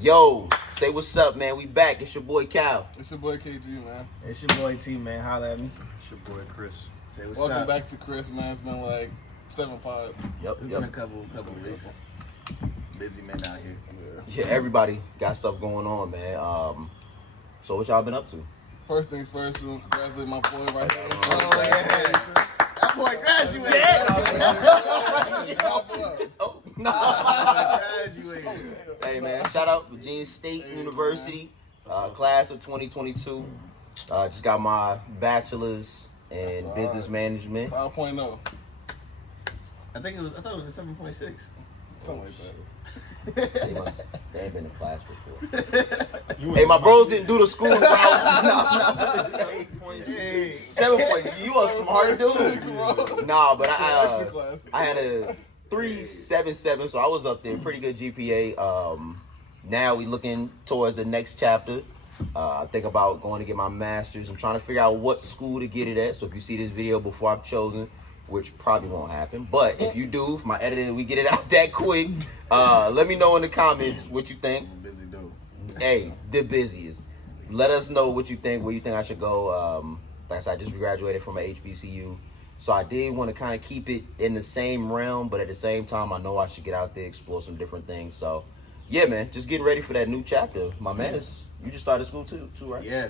Yo, say what's up, man. We back. It's your boy Cal. It's your boy KG, man. It's your boy T, man. Holla at me. It's your boy Chris. Say what's Welcome up. back to Chris, man. It's been like 7 pods. Yep. It's been a couple weeks. Busy man out here. Yeah, everybody got stuff going on, man. So what y'all been up to? First things first, we'll congratulate my boy right here. Oh, yeah. That boy graduated. Graduated. Hey, man. Shout out Virginia State University, class of 2022. Just got my bachelor's in business management. 5.0. I thought it was a 7.6. Something like that. They ain't been in class before. Hey, my bros didn't do the school route. No. 7 points. You a smart dude. Nah, but I had a 3.77, so I was up there. Pretty good GPA. Now we looking towards the next chapter. I think about going to get my master's. I'm trying to figure out what school to get it at. So if you see this video before I've chosen, which probably won't happen, but if you do, if my editor, we get it out that quick, let me know in the comments what you think. Busy dude. Hey, the busiest. Let us know what you think, where you think I should go. Like I said, I just graduated from a HBCU, so I did want to kind of keep it in the same realm, but at the same time, I know I should get out there, explore some different things. So, yeah, man, just getting ready for that new chapter. My man, you just started school too, right? Yeah.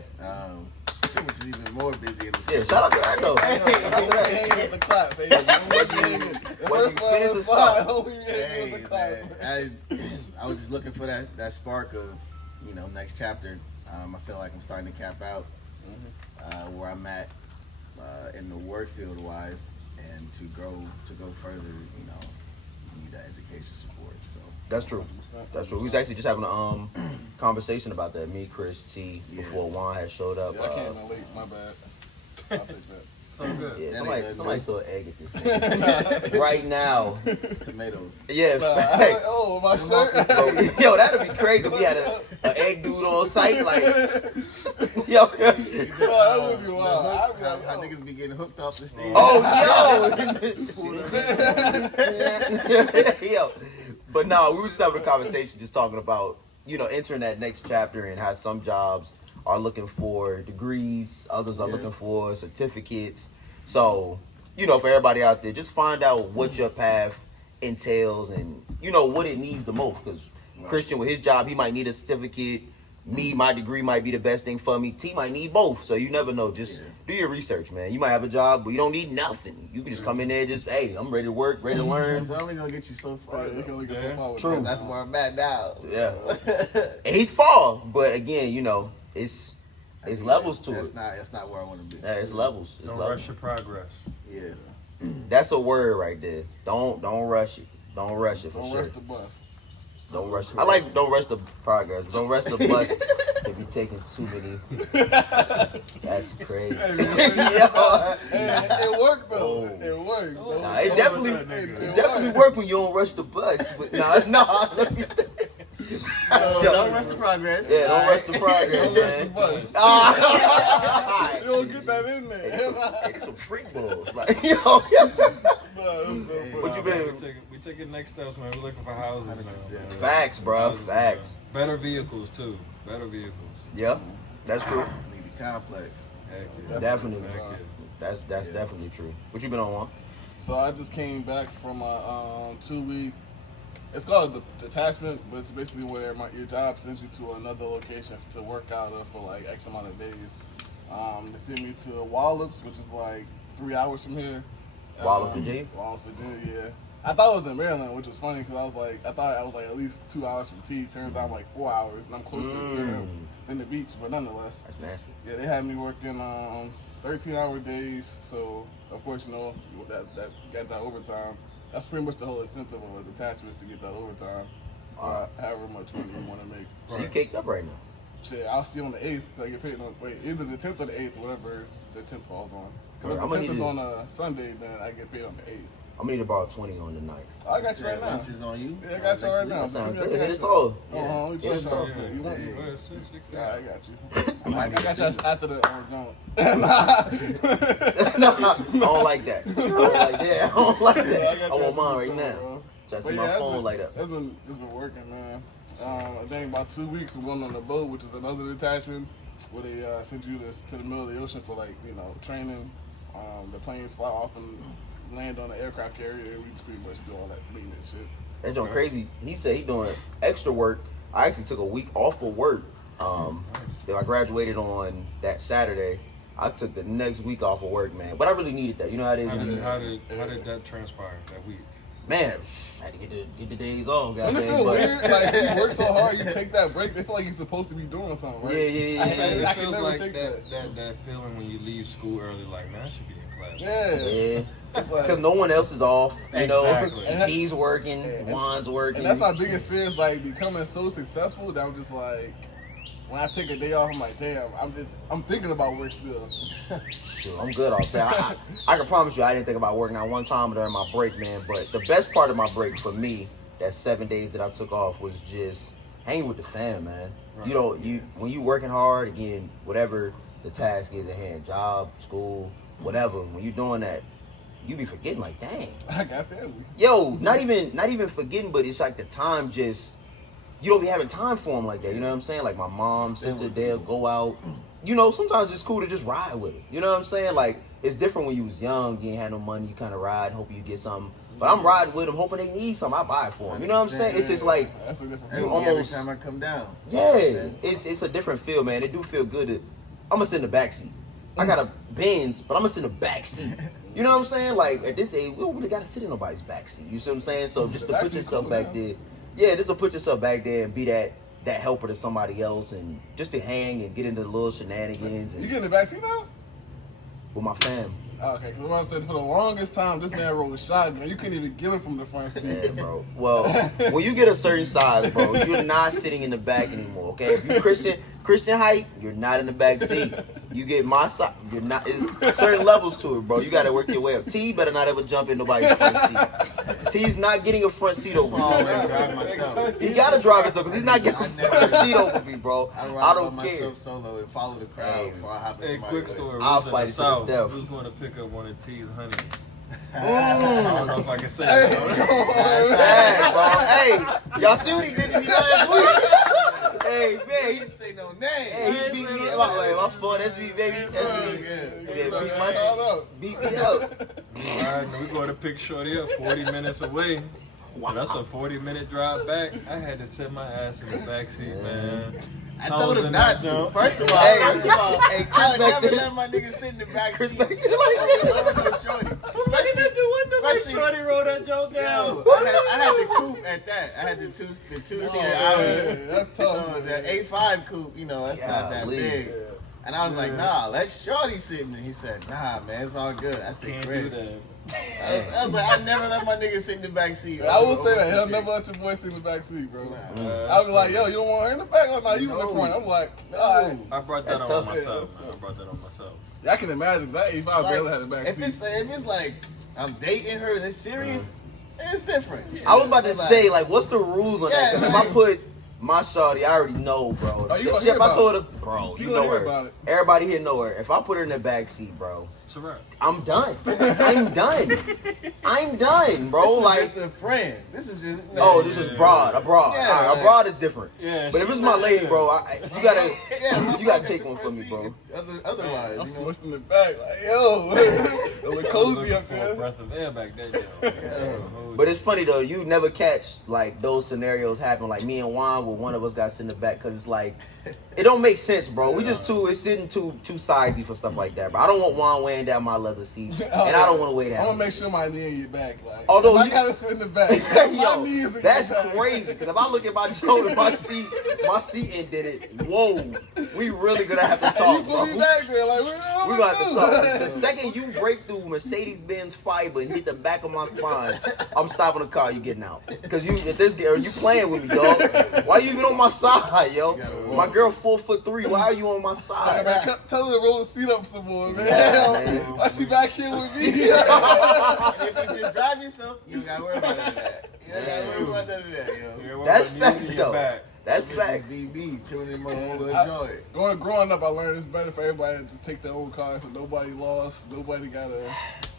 Which is even more busy in the school. Yeah, shout out to that though. Hanging with the class. Hey, I was just looking for that spark of, next chapter. I feel like I'm starting to cap out where I'm at in the work field wise, and to go further, you need that education support. So That's true. We was actually just having a conversation about that. Me, Chris, T, before Juan had showed up. Yeah, I came in late. My bad. I'll take that. So good. Yeah, somebody throw an egg at this thing. Right now. Tomatoes. Yeah. Oh, my shirt. Yo, that'd be crazy if we had an egg dude on site. Like, yo. That would be wild. How niggas be getting hooked off the stage. Oh, yo. Yo. But no, we were just having a conversation, just talking about, entering that next chapter and how some jobs are looking for degrees, others are looking for certificates. So, for everybody out there, just find out what your path entails and, what it needs the most. Because Christian, with his job, he might need a certificate. Me, my degree might be the best thing for me. T might need both. So you never know. Just do your research, man. You might have a job, but you don't need nothing. You can just come in there, hey, I'm ready to work, ready to learn. It's only gonna get you so far. You can only get so far with True. that. That's where I'm at now. Yeah. And he's far, but again, it's levels to it. That's not where I want to be. Yeah, it's levels. It's Don't levels. rush your progress. Yeah. That's a word right there. Don't rush it. Don't rush it for Don't sure. rush the bus. Don't rush. I like don't rush the progress. Don't rush the bus if you taking too many. That's crazy. It worked though. It worked. Nah, it definitely worked when you don't rush the bus. But nah. Let me Don't rush the progress. Yeah, don't rush the progress, Don't rush the man. bus. You don't get that in there. Hey, some freak balls, like yo. What you been? We taking next steps, man. We're looking for houses now. Man. Facts, bro. Facts. Better vehicles too. Better vehicles. Yep, that's true. Need the complex. Heck yeah. Definitely. Heck yeah. That's definitely true. What you been on, Juan? So I just came back from a 2-week. It's called a detachment, but it's basically where your job sends you to another location to work out of for like X amount of days. They sent me to Wallops, which is like 3 hours from here. Wallops, Virginia? Wallops, Virginia, yeah. I thought it was in Maryland, which was funny because I thought I was like at least 2 hours from T. Turns out I'm like 4 hours, and I'm closer to them than the beach, but nonetheless. That's nasty. Yeah, they had me working 13-hour days, so of course that got that overtime. That's pretty much the whole incentive of a detachment is to get that overtime. However much money you want to make. So you caked up right now. Shit, I'll see you on the 8th because I get paid on either the 10th or the 8th, whatever the 10th falls on. Because if the 10th is on a Sunday, then I get paid on the 8th. I'm gonna need about 20 on the night. I got you right now. Lunch is on you. Yeah, I got you right now. That sounds Send me good. a Hit cash us all. app. Let me push all. up. You want me? Go ahead, 6, Yeah, I got you. I I got you after the joint. No, I don't like that. I don't like that. I want mine right now. Just see my phone light up. It's been working, man. I think about 2 weeks we went on the boat, which is another detachment, where they send you to the middle of the ocean for training. The planes fly off and land on the aircraft carrier, and we just pretty much do all that maintenance shit. That joint crazy. He said he doing extra work. I actually took a week off of work. I graduated on that Saturday. I took the next week off of work, man. But I really needed that. You know how it is. How did that transpire that week? Man, I had to get the days off. Doesn't it feel weird? Like you work so hard, you take that break. They feel like you're supposed to be doing something, right? Yeah. It feels like that feeling when you leave school early. Like, man, I should be in class. Yeah. It's like, because no one else is off. You Exactly. know, T's working, Juan's working. and that's my biggest fear is like becoming so successful that I'm just like, when I take a day off, I'm like, damn, I'm thinking about work still. Sure, I'm good off that. I can promise you I didn't think about working out one time during my break, man. But the best part of my break for me, that 7 days that I took off, was just hanging with the fam, man. Right. You know, when you working hard, again, whatever the task is at hand, job, school, whatever, when you doing that, you be forgetting like, dang. I got family. Yo, not even forgetting, but it's like the time just, you don't be having time for them like that. You know what I'm saying? Like my mom, sister, they'll go out. You know, sometimes it's cool to just ride with it. You know what I'm saying? Like, it's different when you was young, you ain't had no money, you kind of ride, hope you get something. But I'm riding with them, hoping they need something, I buy it for them. You know what I'm saying? It's just like, That's a different Every, feeling. every time I come down. yeah, it's a different feel, man. It do feel good to, I'm gonna sit in the back seat. I got a Benz, but I'm gonna sit in the back seat. You know what I'm saying? Like, at this age, we don't really gotta sit in nobody's back seat. You see what I'm saying? So just to put yourself back there, just to put yourself back there and be that helper to somebody else, and just to hang and get into the little shenanigans. And You get in the backseat now? with my fam. Oh, okay, because what I'm saying, for the longest time, this man rode a shotgun. You couldn't even get him from the front seat. Yeah, bro. Well, when you get a certain size, bro, you're not sitting in the back anymore. Okay, if you Christian height, you're not in the back seat. You get my size, you're not. It's certain levels to it, bro. You got to work your way up. T better not ever jump in nobody's front seat. T's not getting a front seat over I always me. drive myself. He got to drive himself because he's not getting a front seat over me, bro. I I ride don't by care. myself solo and follow the crowd Hey. before I hop in Hey, somebody's quick way. story. I'll We was in fight the it to the South. death. We was going to pick up one of T's honey. I Mm. don't know if I can say Hey, that. Hey, bro. Hey, y'all see what he did to me last week? Hey, man, he Say no name. Hey, he beat me up. My fault. That's me, baby. That's me. Yeah, Beat me up. Alright, we going to pick Shorty up 40 minutes away. Wow. That's a 40-minute drive back. I had to sit my ass in the back seat, man. I told was him in not that to. jump. First of all, Hey, hey, Chris I back never there. let my nigga sit in the back Chris seat. back there like No shorty. Looking at the window like especially- Shorty rolled that joke down. Yo, I had the coupe at that. I had the two-seater Audi. That's tough. So the A5 coupe, you know, that's not that Golly. big. And I was like, nah, let Shorty sit in it. He said, nah, man, it's all good. I said, Can't Chris. do that. I was like, I never let my nigga sit in the back seat. I will say that. Over He'll some never shit. let your boy sit in the back seat, bro. Nah. I'll be like, yo, you don't want her in the back? Like, nah, you in the No. front. I'm like, all right. I brought that That's on tough. myself, man. I brought that on myself. I can imagine that if I barely had a back if seat. it's like I'm dating her and it's serious, it's different. I was about to say, like, what's the rules on that? 'Cause if I like- put my shorty, I already know, bro. Oh, you gonna Shit, hear if I about told her, bro, You you gonna know hear her. about it. Everybody here know her. If I put her in the back seat, bro, It's a wrap. I'm done. I'm done. I'm done, bro. This is Like, just a friend. This is just oh, this is broad. A broad. Yeah, All right, like- a broad is different. Yeah, But if she it's my not lady, there. bro, you gotta, my you gotta mom take got one the from me, front bro. seat. Otherwise, I'm you know. smushed in the back, like, yo, it look cozy up For a there. breath of air back there, yo. But it's funny though, you never catch like those scenarios happen. Like me and Juan, where one of us got sit in the back, cause it's like, it don't make sense, bro. We just it's sitting too sidey for stuff like that. But I don't want Juan weighing down my leather seat, and I don't want to weigh down. I'm gonna make sure my knee in your back, like. Although if I you- gotta sit in the back. Yo, my knees in that's your back. crazy. Cause if I look at my shoulder, my seat and did it. Whoa, we really gonna have to You talk, put me bro. back there, like, what We am gonna I have to doing? talk. The second you break through Mercedes-Benz fiber and hit the back of my spine, I'm stopping the car. You getting out? Cause you playing with me, dog. Why you even on my side, yo? You gotta walk. My girl 4'3". Why are you on my Hey, side? man, tell her to roll the seat up some more, man. Yeah, man. Why she back here with me? If you just drive yourself, you don't gotta worry about none of that. You don't gotta worry about none of that, yo. Yeah, That's what about facts, you in your though. back? That's It's fact. just BB chilling in my own little joint. Growing up, I learned it's better for everybody to take their own car, so nobody lost, nobody gotta.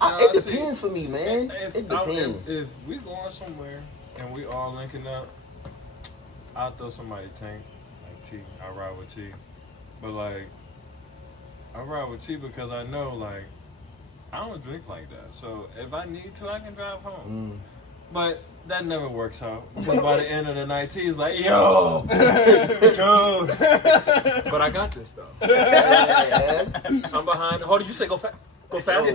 It depends for me, man. If, It depends. if we going somewhere and we all linking up, I'll throw somebody tank, like T. I ride with T. But like, I ride with T because I know like, I don't drink like that. So if I need to, I can drive home. But that never works out. Because by the end of the night, T's like, yo, dude. But I got this though. I'm behind. Hold on, you say go fast. Go faster?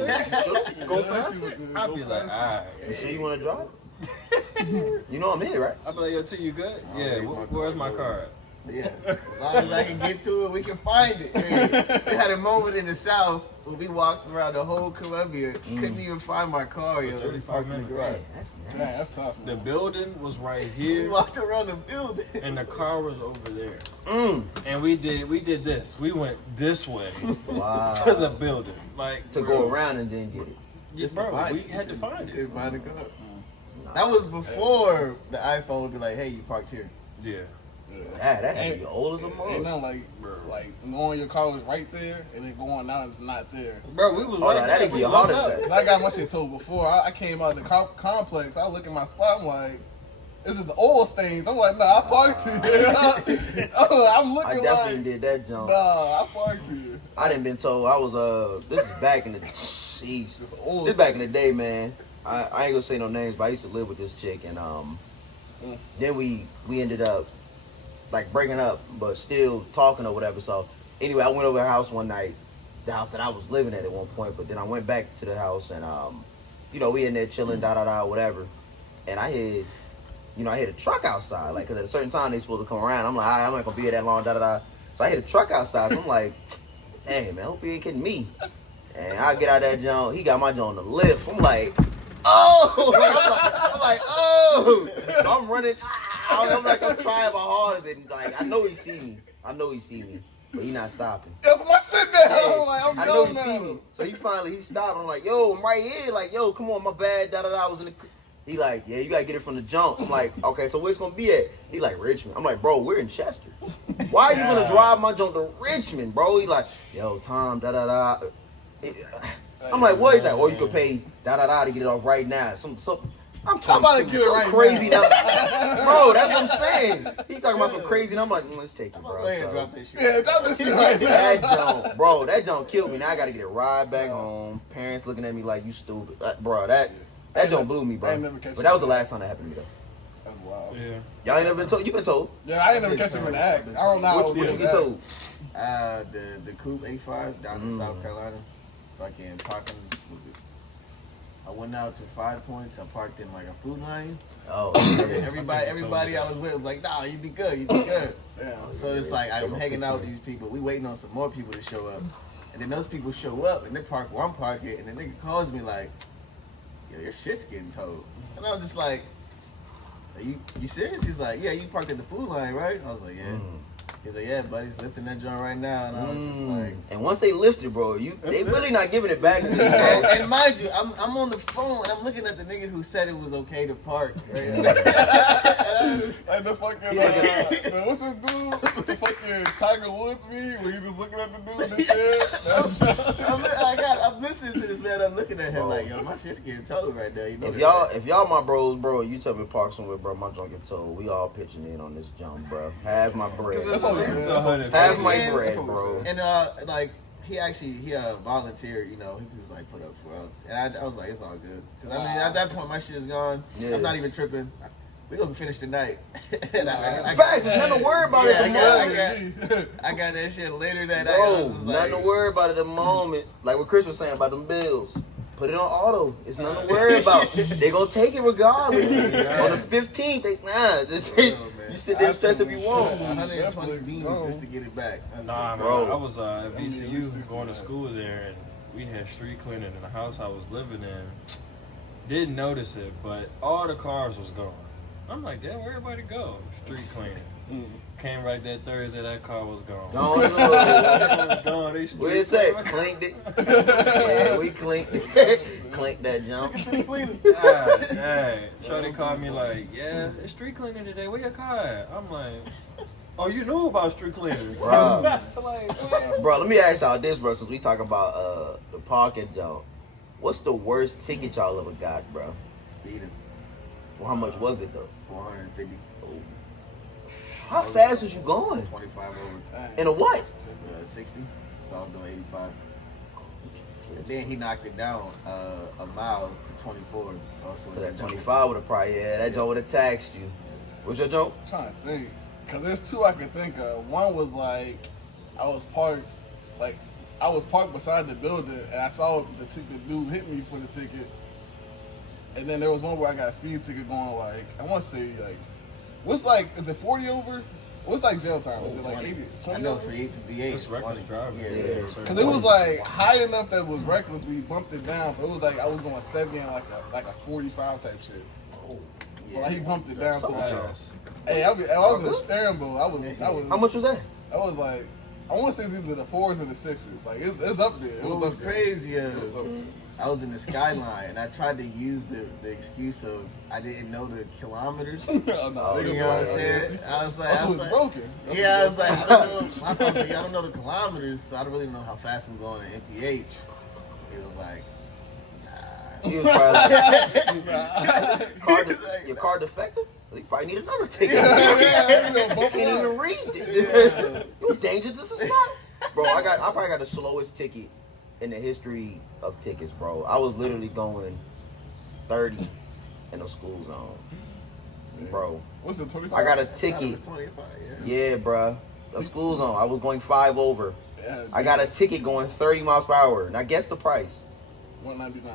Go faster? I'll be like, alright. You sure you want to drive? You know I'm here, right? I'll be like, yo, T, you good? Yeah, where's my card? Yeah, as long as I can get to it, we can find it. Man, we had a moment in the South where we walked around the whole Columbia, couldn't even find my car, yo. 35 minutes. Right. That's tough, man. The building was right We here, walked around the building. and the car was over there. And we did this. We went this way Wow. to the building. Like, To go around and then get it. Just bro, to find we it. had to find it. Couldn't find the car. That was before the iPhone would be like, hey, you parked here. Yeah. Yeah, that had to be old as a Ain't mother. nothing like knowing your car was right there and then going out and it's not there. Bro, we was Oh, right no, there. that'd We be a heart looked up. attack. 'Cause I got my shit towed before. I came out of the complex. I look at my spot. I'm like, this is oil stains. I'm like, nah, I parked here. I'm looking I definitely like, did that jump. nah, I parked here. I didn't been told. I was this is back in the sheesh. Just oil. This back in the day, man. I ain't gonna say no names, but I used to live with this chick, and then we ended up like breaking up, but still talking or whatever. So anyway, I went over her house one night, the house that I was living at one point, but then I went back to the house, and you know, we in there chilling, whatever, and I hit a truck outside, like, cause at a certain time they supposed to come around. I'm like, I'm not gonna be here that long, So I hit a truck outside. So I'm like, hey man, hope you ain't kidding me. And I get out that joint, he got my joint on the lift. I'm like, oh! I'm like, oh! So I'm running. I'm like, I'm trying my hardest, and like, I know he see me, but he not stopping. Yeah, put my shit down. Yeah, I'm like, I'm I know done he see now. me. So he stopped. I'm like, yo, I'm right here. Like, yo, come on, my bad. I was in the. He like, yeah, you gotta get it from the jump. I'm like, okay, so where it's gonna be at? He like, Richmond. I'm like, bro, we're in Chester. Why are you gonna drive my jump to Richmond, bro? He like, yo, Tom, I'm like, what? He's like, oh, you could pay to get it off right now. I'm I'm about to 22, get it right crazy now. bro, that's what I'm saying. He talking about some crazy, and I'm like, let's take it, I'm bro. gonna go ahead and So- drop that shit. Yeah, drop this shit right now. that junk killed me. Now I gotta get it right back home. Parents looking at me like, you stupid. Bro, that junk blew me, I bro. ain't never catch But that was it. the last time that happened to me, though. That's wild. Yeah. Y'all ain't never been told? You been told. Yeah, I ain't never catch him in the act. I don't know how What it you was get told? The Coupe A5 down in South Carolina. Fucking parking, was it? I went out to 5 points. I parked in like a food line. Oh, Everybody I was with was like, nah, you be good, you be good. Yeah. So it's like I'm hanging out with these people. We waiting on some more people to show up, and then those people show up and they park where I'm parking, and the nigga calls me like, yo, your shit's getting towed. And I was just like, are you serious? He's like, yeah, you parked at the food line, right? I was like, yeah. He's like, yeah, buddy's lifting that joint right now, and I was just like. And once they lift it, bro, they really not giving it back to you, bro. And mind you, I'm on the phone and I'm looking at the nigga who said it was okay to park. Right? Like the fucking, what's this dude? The fucking Tiger Woods meme where you just looking at the dude and shit. I'm listening to this man. I'm looking at him like, yo, my shit's getting towed right now. You know If y'all my bros, bro, you tell me to park somewhere, bro, my junk get towed. We all pitching in on this jump, bro. Have my bread. That's only fair. That's only Have fair. my Yeah, bread, that's only bro. fair. And like he volunteered. You know, he was like put up for us, and I was like, it's all good. Cause I mean, at that point, my shit is gone. Yeah. I'm not even tripping. We gonna finish tonight. And Facts, nothing to worry about at the moment. I got that shit later that night. Bro, nothing to worry about at the moment. Like what Chris was saying about them bills. Put it on auto. It's nothing to worry about. They gonna take it regardless. On the 15th, you sit there and stress if you want. 120 beans just to get it back. Nah, Bro. man, I was at VCU going to school there, and we had street cleaning in the house I was living in. Didn't notice it, but all the cars was gone. I'm like, damn, where everybody go? Street cleaning. Came right that Thursday, that car was gone. Gone. They What did it say? Clinked it. Yeah, we clinked it. Clinked that jump. Hey, Shorty called me like, yeah, it's street cleaning today. Where your car at? I'm like, oh, you knew about street cleaning. Bro. Like, what? Bro, let me ask y'all this, bro, since we talk about the parking jump. What's the worst ticket y'all ever got, bro? Speeding. Well, how much was it though? 450. How fast was you going? 25 over. In a what? 60. So I was doing 85. And then he knocked it down a mile to 24. Also, So that 25 would have probably, that joint would have taxed you. What's your joke? I'm trying to think. Because there's two I could think of. One was like, I was parked beside the building and I saw the dude hit me for the ticket. And then there was one where I got a speed ticket going like, I want to say like, what's like, is it 40 over? What's like jail time? Is it like 80? 20 I know over? for V8 It's reckless driving. Yeah. Because it was like high enough that it was reckless. We bumped it down, but it was like I was going 70 and like a 45 type shit. Yeah. Like he bumped it down to like, Yes. hey, I was in Sterenville. I was. How much was that? I was like, I want to say it's either the 4s or the 6s. Like it's up there. It What was was up there. crazy? It was up there. I was in the Skyline and I tried to use the excuse of I didn't know the kilometers. Oh, no, You know what I'm saying? I was like, Also, it's broken. That's yeah, I what was like, I don't know. My friend was like, I don't know the kilometers, so I don't really know how fast I'm going in MPH. He was like, nah. He was probably like, Like, your car defective? You probably need another ticket. Yeah, You can't even read it. You a danger to society. Bro, I probably got the slowest ticket in the history of tickets, bro. I was literally going 30 in a school zone. Bro, What's it, 25? I got a I thought it ticket. was 25, Yeah, bro. A school zone. I was going 5 over. Yeah, I got a ticket going 30 miles per hour. Now guess the price. 199.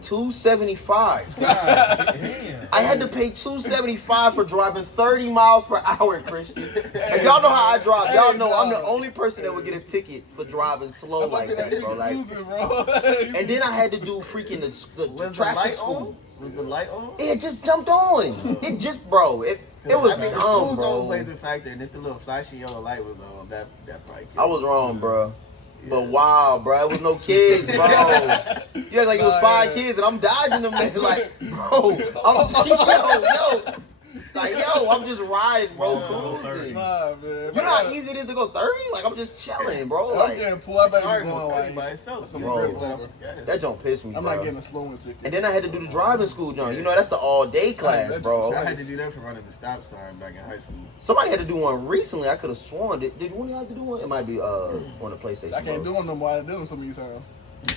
$275. Damn. I had to pay $275 for driving 30 miles per hour, Christian. If y'all know how I drive, y'all know I'm the only person that would get a ticket for driving slow That's like that, bro. Like, bro. and then I had to do freaking the Was the traffic light school. on? Was the light on? It just jumped on. It just, bro. It was I mean, the dumb, school zone bro. plays a factor, and if the little flashy yellow light was on, that probably killed I was wrong, bro. Yeah. But wow, bro, it was no kids, bro. You act like it was 5 kids, and I'm dodging them. Man. Like, bro, I'm just riding, bro. Cruising. Nah, man. You know how easy it is to go 30? Like, I'm just chilling, bro. I'm Like, getting pulled. I bet Hard you going going by like itself. some Bro. grips over. that don't piss me, I'm bro. not getting a slowing ticket. And then I had to do the driving school, John. You know, that's the all-day class, that bro. I had to do that for running the stop sign back in high school. Somebody had to do one recently. I could have sworn. Did one of y'all have to do one? It might be on the PlayStation. I can't bro. do them no more. I did them so many times.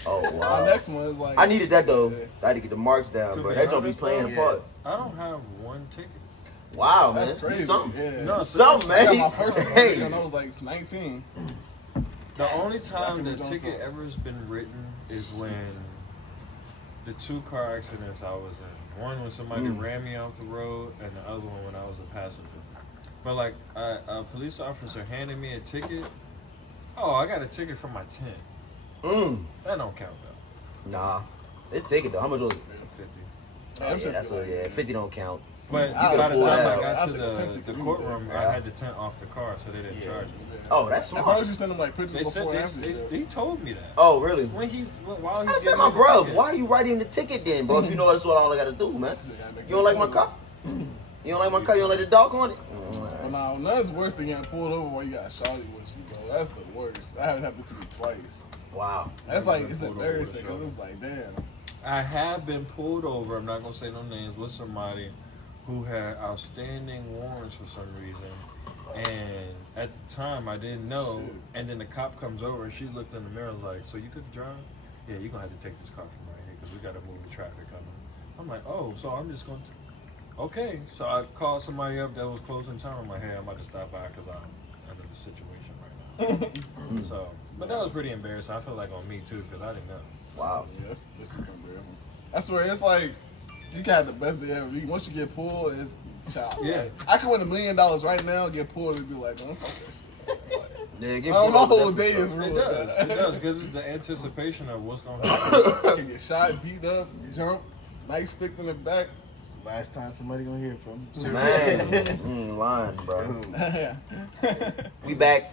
Oh, My wow. next one is like I needed that, though. Yeah. I had to get the marks down, To bro. be That don't be honest, playing bro, a part. I don't have one ticket. Wow, man. That's crazy. Do something. Yeah. No, Do something, I man. got my first one Hey. when I was like 19. The only time the Don't ticket talk. ever has been written is when the 2 car accidents I was in. One when somebody ran me off the road, and the other one when I was a passenger. But like a police officer handed me a ticket. Oh, I got a ticket for my tent. That don't count though. Nah. They take it, though. How much was it? 50. Oh, yeah, that's 50 don't count. But I'll by the pull time that I out. got I'll to take the tent ticket the any courtroom, day. I had the tent off the car, so they didn't charge me. Oh, that's As long smart. as you send them like pictures They said before and after. they told me that. Oh, really? While I he's said, giving my me the bro, ticket. why are you writing the ticket then, bro? If you know that's what all I gotta do, man. You don't like my car? You don't like my car? You don't like the dog on it? Well, nah, nothing's worse than getting pulled over while you got a shawty with you, bro. That's the worst. That happened to me twice. Wow. That's like, it's Pulled over with a embarrassing because shawty. it's like, damn. I have been pulled over. I'm not gonna say no names with somebody who had outstanding warrants for some reason, and at the time I didn't know. Shit. And then the cop comes over and she looked in the mirror and was like, "So you could drive? Yeah, you're gonna have to take this car from right here because we gotta move the traffic coming." I'm like, "Oh, so I'm just going to." Okay, so I called somebody up that was close in town. I'm like, "Hey, I'm about to stop by because I'm under the situation right now." So, but that was pretty embarrassing. I feel like on me too because I didn't know. Wow. Yeah, that's super embarrassing. I swear, it's like, you can have the best day ever. Once you get pulled, it's child. Yeah. I can win $1 million right now, get pulled, and be like, don't fuck that shit. Yeah, get My pulled over, whole that's day for is sure. It ruined. does because it's the anticipation of what's gonna happen. I can get shot, beat up, jump, knife stick in the back. It's the last time somebody gonna hear from him. Man, lying, bro. Yeah. We back.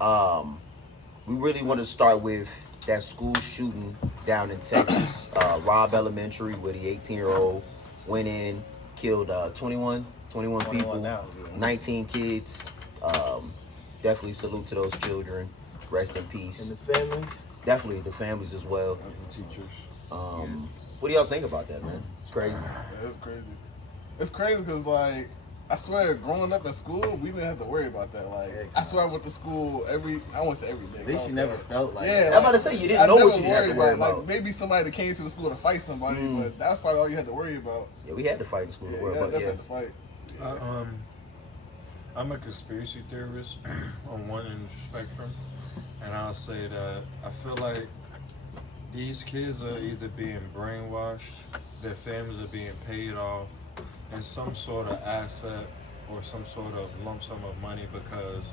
We really want to start with that school shooting down in Texas. Robb Elementary, where the 18-year-old went in, killed 21 people, now, 19 kids. Definitely salute to those children. Rest in peace. And the families. Definitely the families as well. Teachers. What do y'all think about that, man? It's crazy. That's crazy. It's crazy because, like, I swear, growing up in school, we didn't have to worry about that. Like, I swear I went to school I won't say every day. At least you never felt like yeah, that. I'm about to say, you didn't know what you had to worry about. Like, maybe somebody that came to the school to fight somebody, but that's probably all you had to worry about. Yeah, we had to fight in school to worry about. Yeah, had to fight. Yeah. I'm a conspiracy theorist on one end of the spectrum, and I'll say that I feel like these kids are either being brainwashed, their families are being paid off, and some sort of asset or some sort of lump sum of money because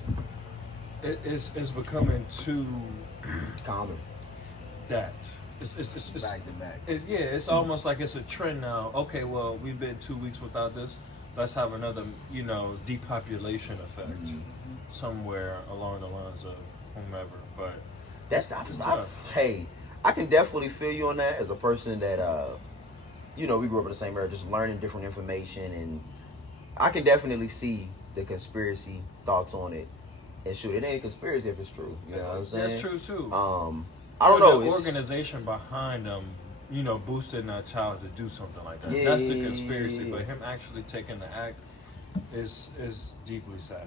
it's becoming too common. That it's back to back. It's almost like it's a trend now. Okay, well, we've been 2 weeks without this. Let's have another, depopulation effect somewhere along the lines of whomever. But hey, I can definitely feel you on that as a person that we grew up in the same era, just learning different information, and I can definitely see the conspiracy thoughts on it. And shoot, it ain't a conspiracy if it's true. You know what I'm saying? That's true too. I don't know. The organization behind them, boosting that child to do something like that. Yeah, That's the conspiracy. But him actually taking the act is deeply sad.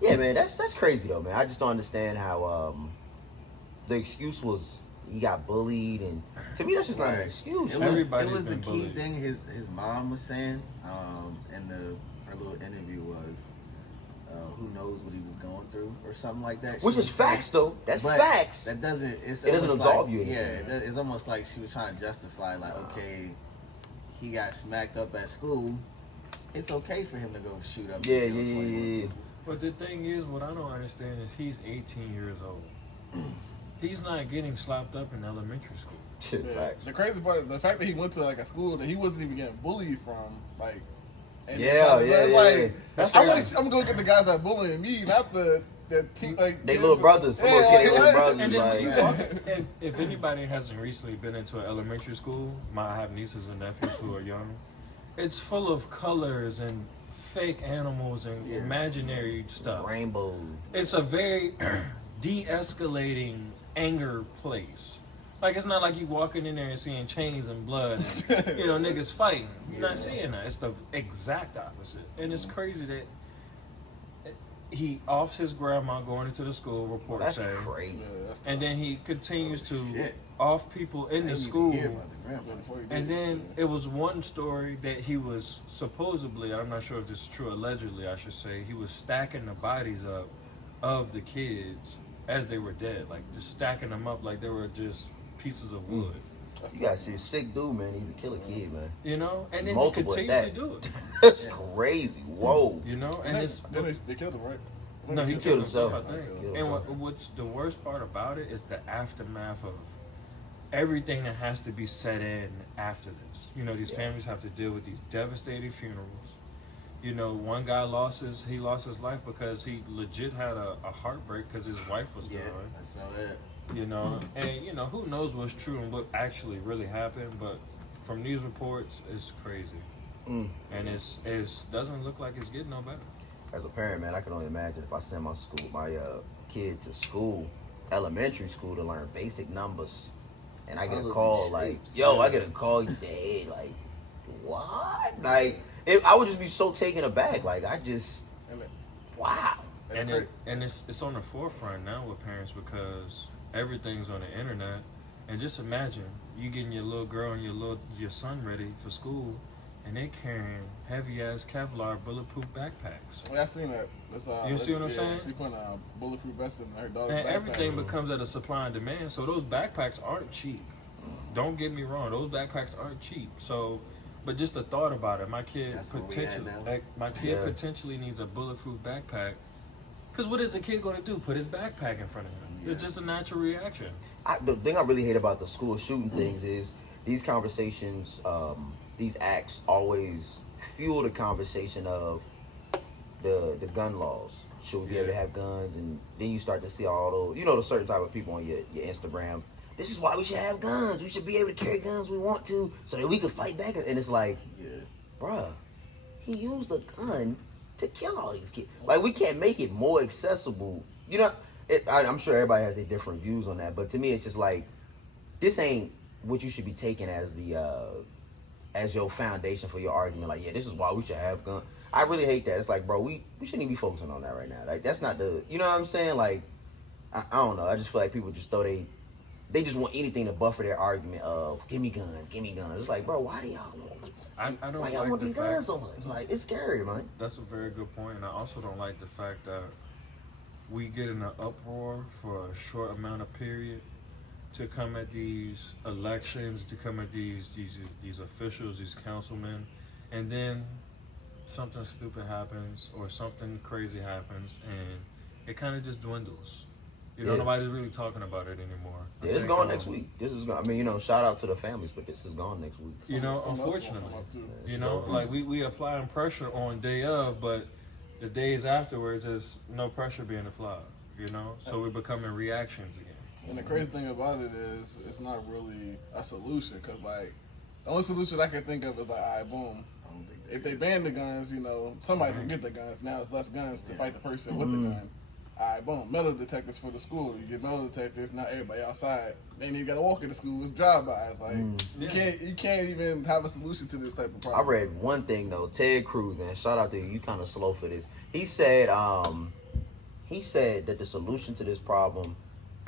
Yeah, man, that's crazy though, man. I just don't understand how the excuse was he got bullied, and to me that's just not an excuse. It was the key thing his mom was saying in her little interview was who knows what he was going through or something like that. Which is facts though. That's facts. That doesn't. It doesn't absolve you. Yeah, it's almost like she was trying to justify, like, okay, he got smacked up at school. It's okay for him to go shoot up. Yeah. But the thing is, what I don't understand is he's 18 years old. He's not getting slapped up in elementary school. Shit, facts. The crazy part, the fact that he went to like a school that he wasn't even getting bullied from, like. I'm gonna go get the guys that bullying me, not the team. Like they little brothers. I'm gonna get little brothers. And then if anybody hasn't recently been into an elementary school, I have nieces and nephews who are young. It's full of colors and fake animals and imaginary stuff. Rainbow. It's a very de-escalating anger place. Like, it's not like you walking in there and seeing chains and blood and, niggas fighting. You're not seeing that. It's the exact opposite. And it's crazy that he offs his grandma going into the school, reports saying. That's crazy. And then he continues to off people in the school. And then it was one story that he was supposedly, I'm not sure if this is true, allegedly I should say, he was stacking the bodies up of the kids as they were dead. Like, just stacking them up like they were just pieces of wood. You gotta see a sick dude, man. Even kill a kid, man. And then multiple he continues to do it. That's crazy. Whoa. And they killed him, right? No, he killed himself. I think. And what's the worst part about it is the aftermath of everything that has to be set in after this. These families have to deal with these devastating funerals. One guy lost his life because he legit had a heartbreak because his wife was gone. I saw that. And who knows what's true and what actually really happened, but from news reports, it's crazy. And it doesn't look like it's getting no better. As a parent, man, I can only imagine if I send my kid to school, elementary school, to learn basic numbers, and I get a call like, "Yo, I get a call today." Like, what? Like, I would just be so taken aback. Like, wow. And it's on the forefront now with parents because everything's on the internet. And just imagine you getting your little girl and your son ready for school, and they carrying heavy ass Kevlar bulletproof backpacks. Yeah, I seen that. You see what I'm saying? She putting a bulletproof vest in her daughter's and backpack. everything becomes at a supply and demand. So those backpacks aren't cheap. Don't get me wrong; those backpacks aren't cheap. So, but just the thought about it, my kid potentially needs a bulletproof backpack. Because what is the kid going to do? Put his backpack in front of him. Yeah. It's just a natural reaction. The thing I really hate about the school shooting things is these conversations, these acts always fuel the conversation of the gun laws. Should we be able to have guns? And then you start to see all those, the certain type of people on your Instagram. This is why we should have guns. We should be able to carry guns we want to so that we can fight back. And it's like, bruh, he used a gun to kill all these kids. Like, we can't make it more accessible. I'm sure everybody has their different views on that, but to me, it's just like, this ain't what you should be taking as the as your foundation for your argument. Like, yeah, this is why we should have guns. I really hate that. It's like, bro, we shouldn't even be focusing on that right now. Like, that's not the, you know what I'm saying? Like, I don't know. I just feel like people just throw they just want anything to buffer their argument of give me guns. It's like, bro, why do y'all want these guns so much? Like, it's scary, man. That's a very good point, and I also don't like the fact that we get in an uproar for a short amount of period to come at these elections, to come at these officials, these councilmen, and then something stupid happens or something crazy happens, and it kind of just dwindles. You know, nobody's really talking about it anymore. Yeah, it's gone next week. This is gone. I mean, you know, shout out to the families, but this is gone next week. You know, unfortunately, you know, like we applying pressure on day of, but the days afterwards, there's no pressure being applied. You know, so we're becoming reactions again. And the crazy thing about it is, it's not really a solution, because like the only solution I can think of is like, all right, boom. If they ban the guns, you know, somebody's gonna get the guns. Now it's less guns to fight the person with the gun. All right, boom. Metal detectors for the school. You get metal detectors. Now everybody outside. They ain't even gotta walk into school. It's drive-bys. Like you can't even have a solution to this type of problem. I read one thing though. Ted Cruz, man, shout out to you. You kind of slow for this. He said that the solution to this problem,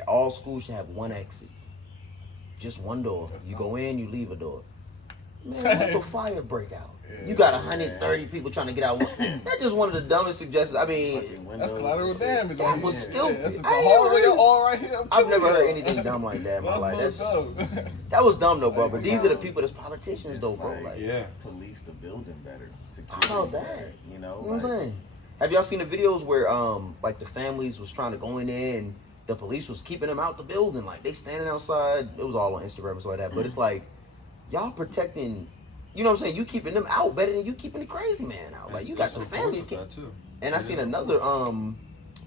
all schools should have one exit, just one door. You go in, you leave a door. Man, what if a fire break out? You got 130 people trying to get out. That's just one of the dumbest suggestions. I mean, that's collateral damage. That was stupid. That's the hallway all right here. I've never heard anything dumb like that in my life. So dumb. That was dumb though, bro. But these are the people that's politicians though, bro. Like, police the building better. I know that. You know what I'm saying? Have y'all seen the videos where like the families was trying to go in there and the police was keeping them out the building? Like they standing outside. It was all on Instagram and stuff like that. But it's like y'all protecting. You know what I'm saying? You keeping them out better than you keeping the crazy man out. Like you got the families. Too. And I seen another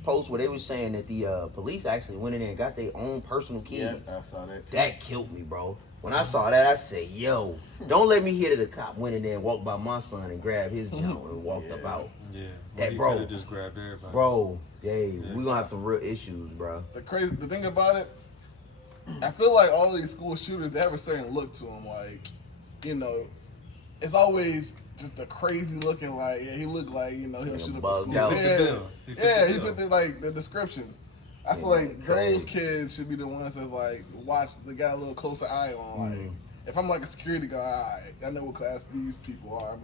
post where they was saying that the police actually went in there and got their own personal kids. Yeah, I saw that too. That killed me, bro. When I saw that, I said, "Yo, don't let me hear that the cop went in there and walked by my son and grabbed his junk and walked up out." Yeah, that bro, just grabbed everybody. Bro, we gonna have some real issues, bro. The thing about it, I feel like all these school shooters, they have a certain look to them. Like, you know, it's always just a crazy looking, like, he looked like, you know, he'll shoot up a school. He fit the description. I feel like those kids should be the ones that's like, they got a little closer eye on. Like, if I'm like a security guy, all right, I know what class these people are.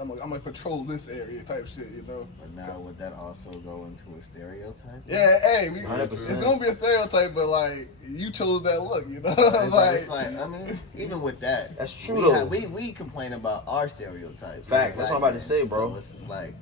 I'm gonna patrol this area type shit, you know. But now would that also go into a stereotype? Yeah, hey, it's gonna be a stereotype, but like you chose that look, you know. It's like I mean, even with that, that's true though. We complain about our stereotypes. Fact, that's what I'm about to say, bro. So it's just like,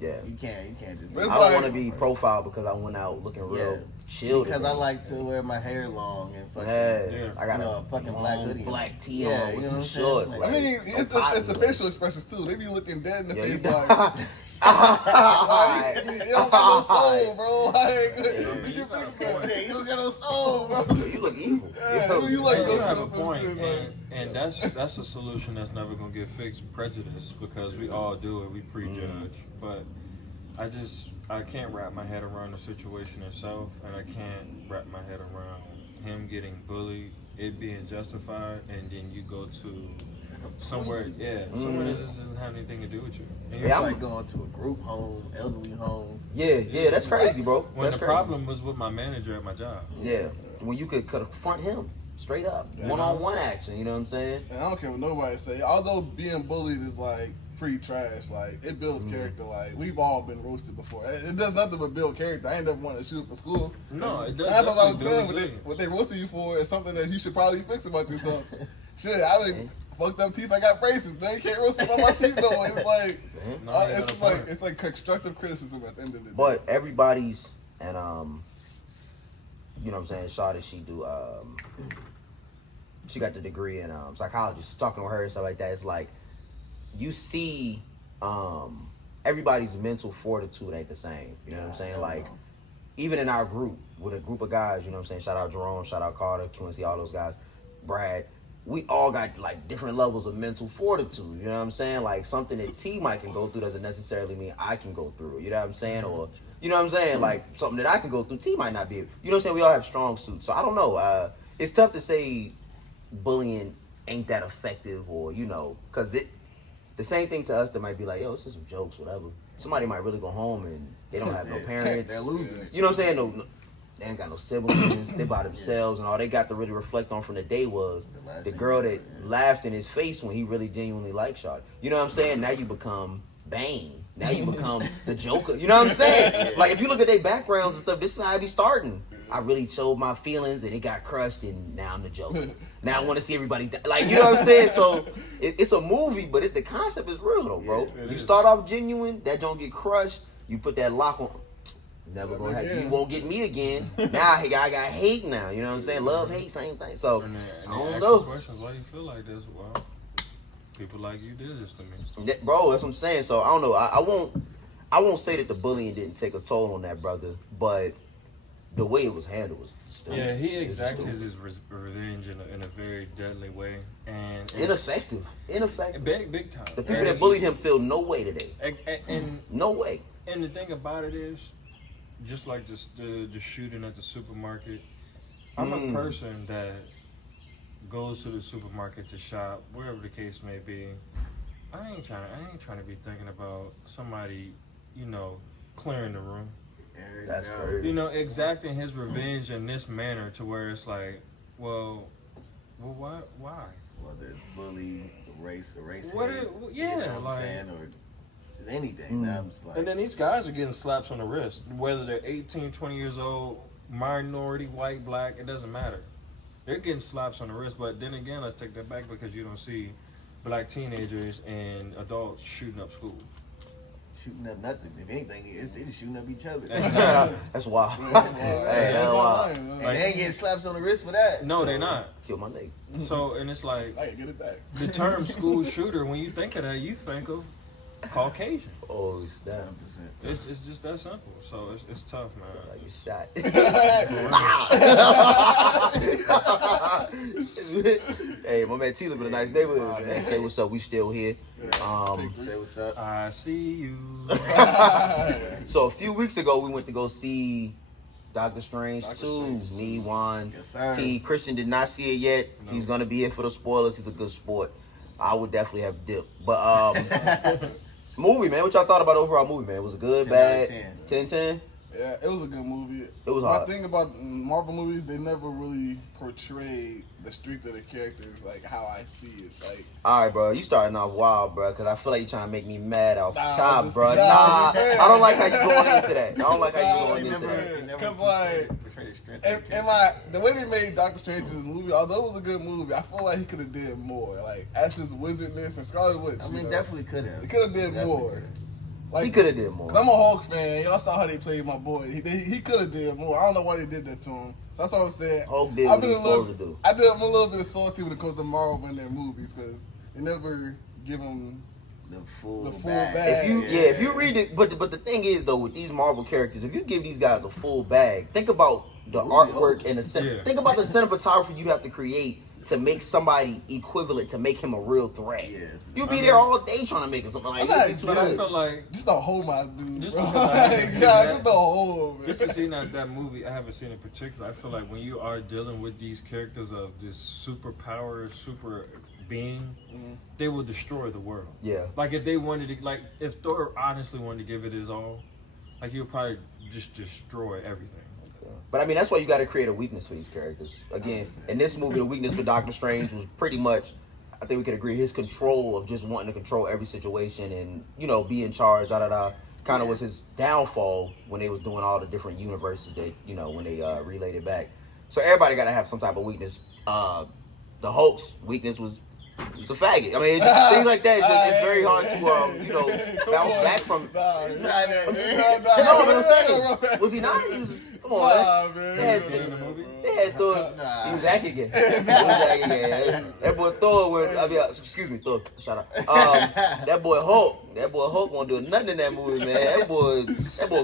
yeah, you can't do. I don't want to be profiled because I went out looking real chill. Because I like to wear my hair long and fucking, I got a fucking black hoodie, black tee on with some shorts. I mean, it's the facial expressions too. They be looking dead in the face, like, you don't got no soul, bro. Like, you don't got no soul, bro. You look evil. You like you have a point, and that's a solution that's never gonna get fixed. Prejudice, because we all do it. We prejudge, but I can't wrap my head around the situation itself, and I can't wrap my head around him getting bullied, it being justified, and then you go to somewhere that just doesn't have anything to do with you. And it's like going to a group home, elderly home. Yeah, that's crazy, bro. When the problem was with my manager at my job. Yeah, when you could confront him straight up, one-on-one action. You know what I'm saying? And I don't care what nobody say. Although being bullied is like pretty trash, like it builds character. Like we've all been roasted before. It does nothing but build character. I ain't never wanted to shoot up for school. No, it does. 9 times out of 10, what they roasting you for is something that you should probably fix about yourself. Shit, I mean, fucked up teeth. I got braces. Now you can't roast me about my teeth no way. It's like it's like constructive criticism at the end of the day. But everybody's and you know what I'm saying. Shawty, she got the degree in psychology. So talking to her and stuff like that, it's like you see everybody's mental fortitude ain't the same. You know what I'm saying? Like even in our group, with a group of guys, you know what I'm saying? Shout out Jerome, shout out Carter, Quincy, all those guys, Brad. We all got like different levels of mental fortitude. You know what I'm saying? Like something that T Mike can go through doesn't necessarily mean I can go through. You know what I'm saying? Or you know what I'm saying? Like something that I can go through, T might not be. You know what I'm saying? We all have strong suits. So I don't know. It's tough to say bullying ain't that effective, or because the same thing to us that might be like, yo, it's just some jokes, whatever. Somebody might really go home and they don't have no parents. They're losing. You know what I'm saying? No, they ain't got no siblings. They by themselves, and all they got to really reflect on from the day was the girl that laughed in his face when he really genuinely liked Shawty. You know what I'm saying? Now you become Bane. Now you become the Joker. You know what I'm saying? Like, if you look at their backgrounds and stuff, this is how I be starting. I really showed my feelings and it got crushed, and now I'm the Joker. Now I want to see everybody die. Like, you know what I'm saying? So it's a movie, but the concept is real though, bro. You start off genuine, that don't get crushed. You put that lock on. Never gonna happen. You won't get me again. Now I got hate now. You know what I'm saying? Love, hate, same thing. So And I don't ask know. you questions, why you feel like this? Well, people like you did this to me. Bro, that's what I'm saying. So I don't know. I won't say that the bullying didn't take a toll on that brother, but the way it was handled was stupid. Yeah, he exacted his revenge in a very deadly way, and ineffective. Big time. The people that bullied him feel no way today. And No way. And the thing about it is, just like the shooting at the supermarket, I'm a person that goes to the supermarket to shop, wherever the case may be. I ain't trying to be thinking about somebody, clearing the room. That's crazy. Exacting his revenge in this manner to where it's like, well, why? Whether it's bully, race, What hate, it- you yeah, know what I'm like- saying, or just anything. Now I'm just like, And then these guys are getting slaps on the wrist, whether they're 18, 20 years old, minority, white, black, it doesn't matter. They're getting slaps on the wrist, but then again, let's take that back because you don't see black teenagers and adults shooting up school. shooting up nothing. If anything, they just shooting up each other. That's wild. Hey, that's wild. and they ain't getting slaps on the wrist for that. No, they're not. Kill my nigga. So, and it's like, I can get it back. the term school shooter, when you think of that, you think of Caucasian. Oh, snap. 100%. It's just that simple. So it's tough, man. Like you shot. Hey, my man T live in a nice neighborhood. Man. Say what's up. We still here. Say what's up. I see you. So a few weeks ago, we went to go see Doctor Strange Doctor 2. Strange Me, 2. Juan, Yes, sir. T. Christian did not see it yet. No. He's gonna be here for the spoilers. He's a good sport. I would definitely have dipped. But movie, man. What y'all thought about the overall movie, man? Was it good, 10 out bad? of 10. 10-10? Yeah, it was a good movie. It was My hard. thing about Marvel movies, they never really portray the strength of the characters like how I see it. Like, All right, bro. You starting off wild, bro, because I feel like you trying to make me mad off Nah, top, just- bro. nah, Nah, just- I don't like how you going into that. I don't like how you going They into never- that. they never Cause like, portray the strength of the the way they made Doctor Strange in this movie, although it was a good movie, I feel like he could have did more. Like, as his wizardness and Scarlet Witch, I mean, you know, definitely could have. he could have did more. Like, He could have did more. Cause I'm a Hulk fan. Y'all saw how they played my boy. He could have did more. I don't know why they did that to him. So that's what I'm saying. Hulk did I've what been he a was little, supposed to do. I'm a little bit salty when it comes to Marvel in their movies because they never give them. The full bag. bag. If you read it, but the thing is though, with these Marvel characters, if you give these guys a full bag, think about the artwork and Yeah. think about the cinematography you'd have to create to make somebody equivalent, to make him a real threat. Yeah. You'll be there all day trying to make it something like I'm that. not But I good. feel like Just don't hold my dude. Just bro. because I haven't seen yeah, that- just don't hold, man. just to see that movie, I haven't seen in particular. I feel like when you are dealing with these characters of this superpower, super being, they will destroy the world. Yeah. Like if they wanted to, like if Thor honestly wanted to give it his all, like he'll probably just destroy everything. But I mean, that's why you got to create a weakness for these characters. Again, in this movie, the weakness for Doctor Strange was pretty much, I think we could agree, his control of just wanting to control every situation and, be in charge, kind of was his downfall when they was doing all the different universes that, when they relayed it back. So everybody got to have some type of weakness. The Hulk's weakness was he's a faggot. I mean, things like that. It's very hard to, bounce back from. No, but I'm saying, was he not? He was, come on, Nah, man. man. He was in the movie? They had Thor. He was acting again. That boy Thor was. Excuse me, Thor. Shout out. That boy Hulk won't do nothing in that movie, man. That boy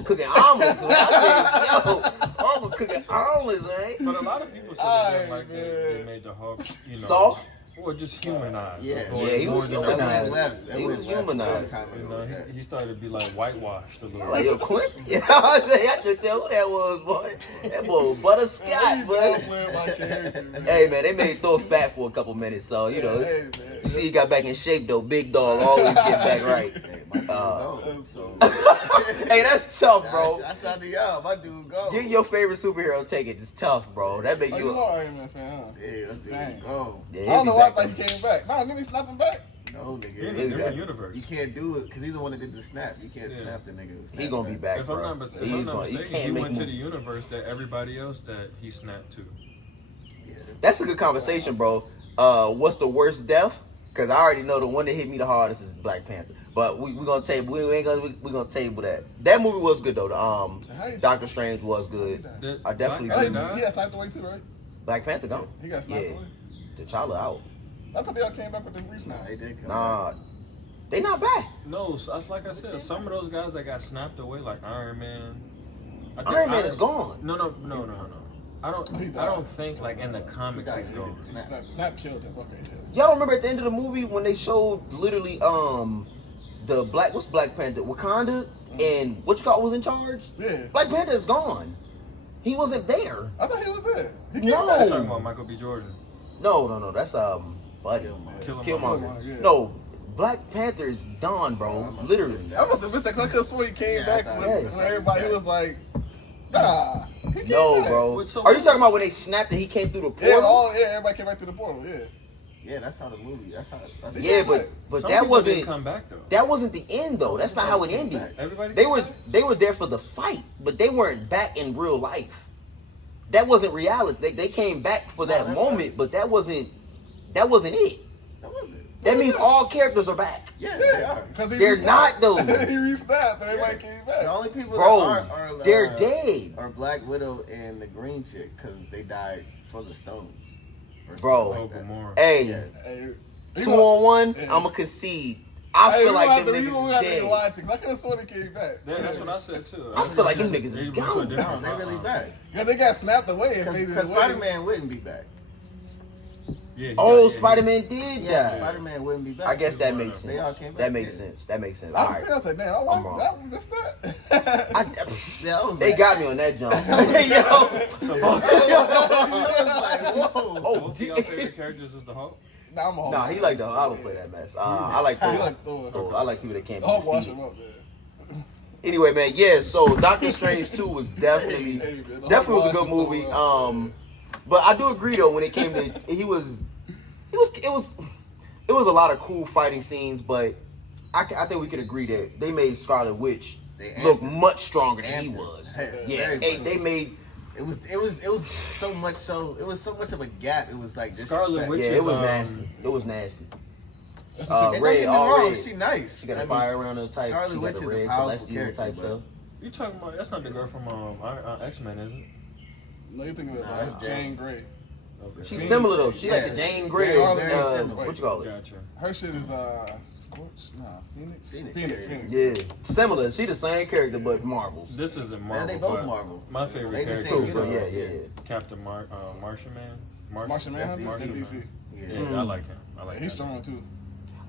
cooking omelets. Man. I said, yo, Hulk was cooking omelets, man. But a lot of people said that Aight, like man. they made the Hulk, Soft? Or just humanized. Yeah. Or Yeah, he was more than humanized. left. He was humanized. You know, he started to be like whitewashed a little Like, bit. yo, Quincy. I could tell who that was, boy. That boy was butterscotch, boy. Hey, man, they made Thor fat for a couple minutes, so, you know. You see he got back in shape, though. Big dog always get back right. Hey, that's tough, bro. That's out to y'all. My dude go. Get your favorite superhero, take it. It's tough, bro. That make Oh, you. you are Iron Man fan, huh? Yeah, that Dang. dude go. Yeah, I he'll don't be know why I back thought though. he came back. No, didn't he snap him back? No, In nigga. a He'll be different back. universe. You can't do it because he's the one that did the snap. You can't Yeah. snap the nigga. Who He snapped gonna be back, If I'm bro. not mistaken, He he can't make went to the moves. universe that everybody else that he snapped to. Yeah. That's a good conversation, bro. What's the worst death? Because I already know the one that hit me the hardest is Black Panther. But we gonna table. We gonna table that. That movie was good though. Doctor Strange was good. I definitely Oh, he agree. got sniped away too, right? Black Panther gone. He got sniped Yeah. away. T'Challa out. I thought they all came back with the recent. Nah, he did come Nah, they not back. No, so that's like I said. Some of those guys that got snapped away, like Iron Man. Iron Man is gone. No. I don't think like in the comics He he's died. gone. Snap killed him. Okay, yeah. Y'all don't remember at the end of the movie when they showed literally the what's Black Panther, Wakanda, and what you call was in charge? Yeah. Black Panther is gone. He wasn't there. I thought he was there. He came No. back. I'm talking about Michael B. Jordan. No. That's Buddy. Killmonger. Killmonger. Yeah. No, Black Panther is gone, bro. Literally. I must have missed that because I could have sworn he came Yeah, I back thought when, he was when everybody back. was like, nah. He came No, back. bro. Wait, so Are you what- talking about when they snapped and he came through the Yeah, portal? everybody came back to the portal. Yeah. Yeah, that's how the movie. That's Yeah, but Some that people wasn't didn't come back though. that wasn't the end though. That's not how it ended. Everybody. They came were back? they were there for the fight, but they weren't back in real life. That wasn't reality. They came back for that that moment, was. but that wasn't it. That was it. That means all characters are back. Yeah, they Yeah, are. because They're not, though. he resnapped and everybody came The back. only people Bro, that are they're dead. Are Black Widow and the Green Chick because they died for the stones. Or Bro. something Oh, like that. Gamora. Hey, Yeah. Hey, 2-on-1, Yeah. I'ma concede. I feel like them we niggas have is to dead. watch it because I could have sworn he came back. Yeah, that's what I said too. I feel like them niggas is They went to a gone. different- No, they really back. Yeah, they got snapped away and faded Because away. Spider-Man wouldn't be back. Yeah, he Oh, got- yeah, Spider-Man did Yeah, die. Spider-Man wouldn't be back. I guess that They makes all sense. came back, That makes yeah. sense. That makes sense. I All was right. still saying, man, I I'm watched wrong. that. Missed that. Yeah, I was They like, got me on that jump. whoa. Oh, Both of y'all favorite characters is the Hulk. Nah, I'm a Hulk. Nah, he like the. I don't play that mess. I like He Thor. like Thor. Thor. I like people that can't The Hulk be wash defeated. him up, man. Anyway, man, yeah. So Doctor Strange 2 was definitely Hey, man, the definitely was a Hulk good washes movie. Thor up. But I do agree though when it came to it was a lot of cool fighting scenes, but I think we could agree that they made Scarlet Witch They look amped her. much stronger than he Amped her. was. Very Yeah, much hey, so. they made It was so much of a gap. It was like Scarlet disrespect. Witch yeah, is, it was um, nasty. It was nasty. That's Uh, a And chick. don't get me all wrong, red. she nice. She got a I fire mean, around her type. Scarlet She got Witch the is a red powerful celestial character, type but- stuff. You talking about? That's not the girl from X-Men, is it? No, you're thinking Nah, about that's Jane Grey. Okay. She's similar though. She like the Yeah. Jane Grey. Very, very similar. What you call it? Gotcha. Her shit is Scorch. Nah, Phoenix. Phoenix, Phoenix. Yeah, similar. She the same character but Marvels. This isn't Man, Marvel. they both but Marvel. My favorite They the character same Too, is so universe. yeah. Captain Martian Man. Martian Manhunter. That's in DC. DC. Yeah. Yeah, I like him. I Yeah, like he's him. strong too.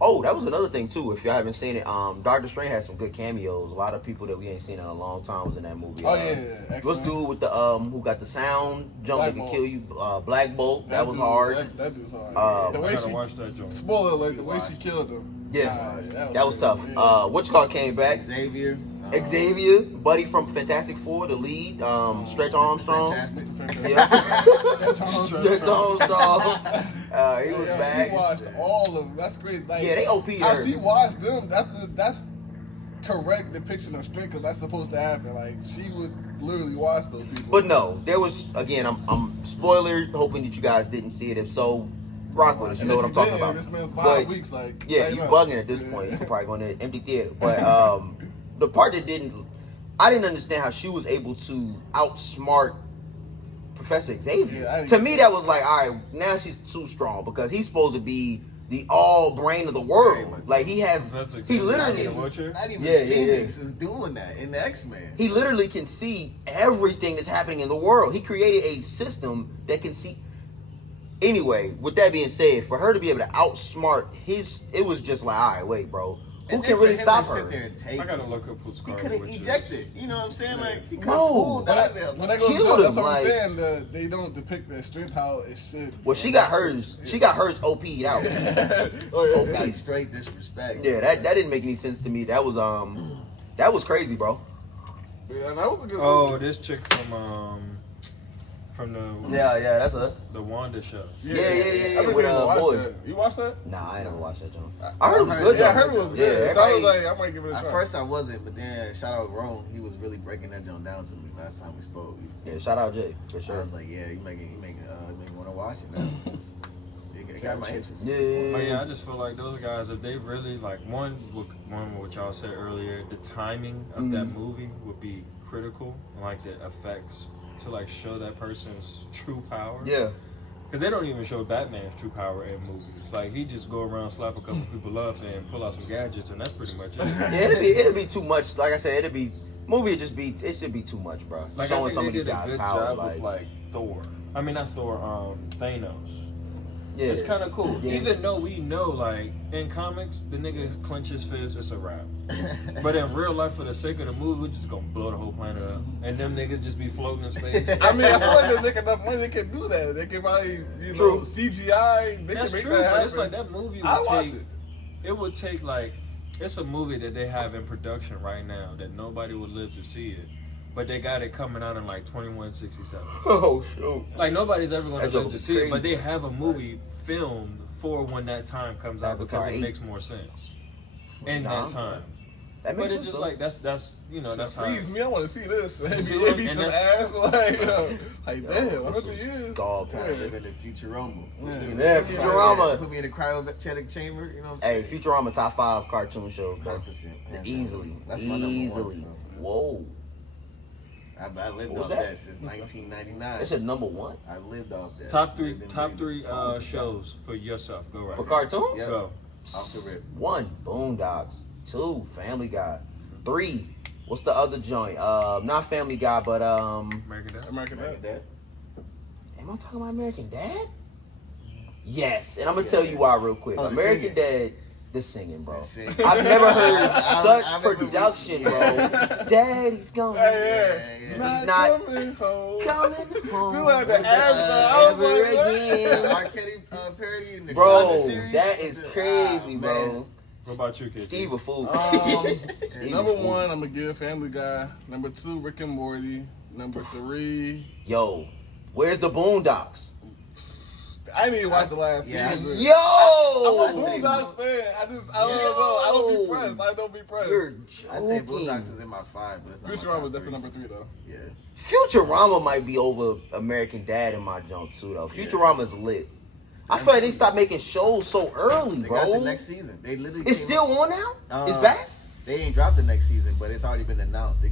Oh, that was another thing too. If y'all haven't seen it, Doctor Strange had some good cameos. A lot of people that we ain't seen in a long time was in that movie. Oh yeah, What's X-Men. dude with the who got the sound jump Black that can Bolt. kill you? Black Bolt. That was dude- hard. That dude's hard. The I way gotta she, watch that joint. spoiler alert, the way she killed him. Yeah, Nah, that was tough. Yeah. What you call came back? Xavier. Xavier, buddy from Fantastic Four, the lead. Stretch Armstrong. Fantastic. Mr. Fantastic. Yeah. Stretch Stretch Armstrong. He was Yeah, back. she watched all of them. That's crazy. Like, Yeah, they OP how her. she watched them. That's correct depiction of strength because that's supposed to happen. Like she would literally watch those people. But no, there was again. I'm spoiler, hoping that you guys didn't see it. If so, rock with us. You And know if what I'm talking did, about. It's been 5 But, weeks. Like Yeah, say you no. bugging at this Yeah. point. You can probably go in the empty theater. But the part that I didn't understand how she was able to outsmart Professor Xavier. Yeah, I didn't To get me, that. that was like, all right, now she's too strong because he's supposed to be the all brain of the world. Like he has, Professor he Xavier. literally, The Witcher? Not even Yeah, Phoenix is doing that in the X-Men. he literally can see everything that's happening in the world. He created a system that can see. Anyway, with that being said, for her to be able to outsmart it was just like, all right, wait, bro. Who can really stop her? Sit there and take I gotta look up who's He could have ejected. You know what I'm saying? Like, he could have No. pulled out there. When that goes Killed to that's him, what like- I'm saying. They don't depict their strength how it should. Well, she got hers. She got hers OP'd out. Okay, straight disrespect. Yeah, that didn't make any sense to me. That was crazy, bro. Yeah, that was a good Oh, movie. this chick from the Yeah, that's a. the Wanda show. Yeah, I think with, we didn't watch boy. that. You watched that? Nah, I ain't never watched that, John. I heard it was good. Yeah, I though. heard it was Yeah, good. So I was everybody- like, I might give it a try. At first I wasn't, but then shout out Rome. He was really breaking that joint down to me last time we spoke. Yeah, shout out Jay for I sure. was like, yeah, you make me want to watch it now. It got my interest. Yeah. But yeah, I just feel like those guys, if they really like one with what y'all said earlier, the timing of that movie would be critical, like the effects to like show that person's true power. Yeah. Because they don't even show Batman's true power in movies. Like he just go around, slap a couple people up, and pull out some gadgets, and that's pretty much it. Yeah, it'll be too much. Like I said, it should be too much, bro. Like Showing I think some they of these did a guys' good power, job with like Thor. I mean not Thor, Thanos. yeah, It's kind of cool. Yeah. Even though we know, like, in comics, the nigga clench his fist, it's a wrap. But in real life, for the sake of the movie, we're just gonna blow the whole planet up. And them niggas just be floating in space. I mean, I feel like they make enough money. They can do that. They can probably, True. CGI. They That's can make true, that but happen. it's like that movie I would watch take, it. it would take, like, it's a movie that they have in production right now that nobody would live to see it. But they got it coming out in, like, 2167. Oh shoot. Like, nobody's ever gonna That live joke to is see it, but crazy. they have a movie filmed for when that time comes out because Avatar it 8. makes more sense in Nah, that time. That But makes it's sense. just though. like that's you know that's how. Freeze me! I want to see this. Maybe, See, maybe and some that's- ass, like, like damn, this 100 is years. dog Kind of kind living in Futurama. Yeah, Futurama. Put me in a cryogenic chamber. You know what I'm Hey, saying? Futurama top 5 cartoon show. 100%. Easily. That's my number Easily. one. So. Whoa. I lived What was off that? that since 1999. That's your number one I lived off that. Top They've been three bringing- shows for yourself. Go right. for cartoons. Yeah. Go. Off the rip. 1, Boondocks. 2, Family Guy. 3, what's the other joint? Not Family Guy, but American Dad. American Like Dad. that. am I talking about American Dad? Yes, and I'm gonna tell you why real quick. Oh, the American singing. Dad, the singing, bro. The singing. I've never heard such I've never production, listened- bro. Daddy's gone. Hey, Yeah, yeah. yeah. He's not coming home. coming home. Dude had the ass I was ever like, what? again. R. Kelly parody in the Bro, Ghana series. that is crazy, Ah, bro. man. What about you, kid? Steve a fool. Steve Number a fool. 1, I'm gonna give Family Guy. Number 2, Rick and Morty. Number 3, Yo, where's the Boondocks? I didn't even watch the last Yeah. season. I'm a Yo, Boondocks fan. I don't know. I don't be pressed. I don't be pressed. you're I say joking. Boondocks is in my 5, but it's not my Futurama top is definitely 3. number 3 though. Yeah. Futurama might be over American Dad in my junk too, though. Futurama's lit. I feel like they stopped making shows so early, They bro. got the next season. They literally. It's came still out- on now. It's back. They ain't dropped the next season, but it's already been announced. They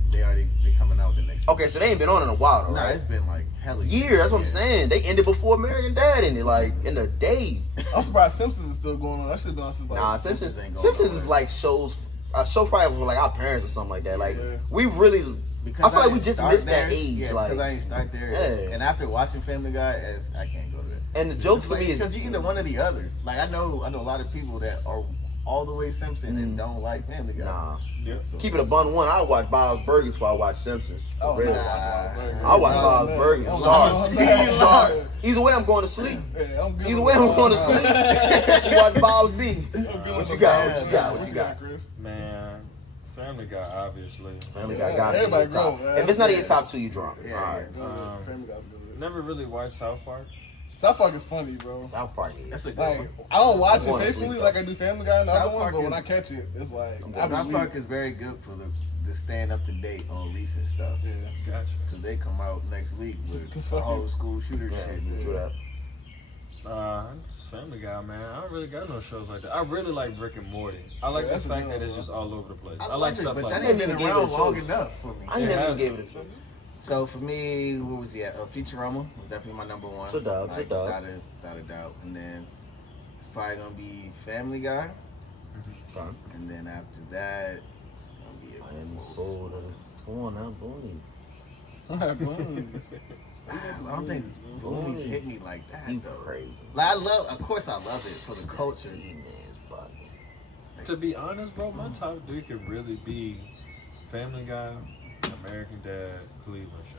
coming out the next season. Okay, so they ain't been on in a while, though, Nah, right? it's been like hella Years. That's what I'm Yeah. saying. They ended before American Dad ended, like in a day. I'm surprised Simpsons is still going on. That shit been on since like. Nah, Simpsons. Simpsons ain't going Simpsons is nowhere. like shows. A show probably for like our parents or something like that. Like Yeah. we really. Because I feel like we didn't just start missed there. that age. Yeah, like, because I ain't start there. Yeah. And after watching Family Guy, I can't go to that. and the jokes for me is because you're either one or the other. Like I know a lot of people that are all the way Simpson and don't like Family Guy. Nah. Yeah. So, Keep it a bun one. I watch Bob's Burgers before I watch Simpsons. For Oh, real. nah. I watch Bob's Burgers. Oh, Sorry. nah. Sorry. Either way, I'm going to sleep. Yeah, I'm good Either with way, I'm that. going to sleep. You watch Bob's B. I'm good What with you that. got? What you got? What you got? Chris? Man, Family Guy, obviously. Family Yeah, Guy got to be in everybody your top. grown, man. If it's not in your Yeah. top 2, you drunk. Yeah, All right. Family Guy's good. Never really watched South Park. South Park is funny, bro. South Park. that's a good Like one. I don't watch I'm it going to faithfully sleep, like though. I do Family Guy and the South other ones, Park but when is- I catch it, it's like I'm I going South believe. Park is very good for the staying up to date on recent stuff. Yeah. Gotcha. Because they come out next week The with fucking- old school shooter Yeah, shit. true that. Just Family Guy, man. I don't really got no shows like that. I really like Rick and Morty. I like Yeah, the that's a fact good that one, it's bro. just all over the place. I I like love it, stuff but like that that. ain't been Even gave it around a long choice. enough for me. I ain't It never has gave it a shot. So for me, what was it? Futurama was definitely my number 1. It's a dub, it's a dub. Without a doubt. And then it's probably gonna be Family Guy. Okay. And then after that, it's gonna be I am sold. Come on now, boys. Boom. I don't think Boonies hit me like that You though. crazy. Like, of course I love it for the culture. To be honest, bro, my top 3 could really be Family Guy, American Dad, Cleveland Show.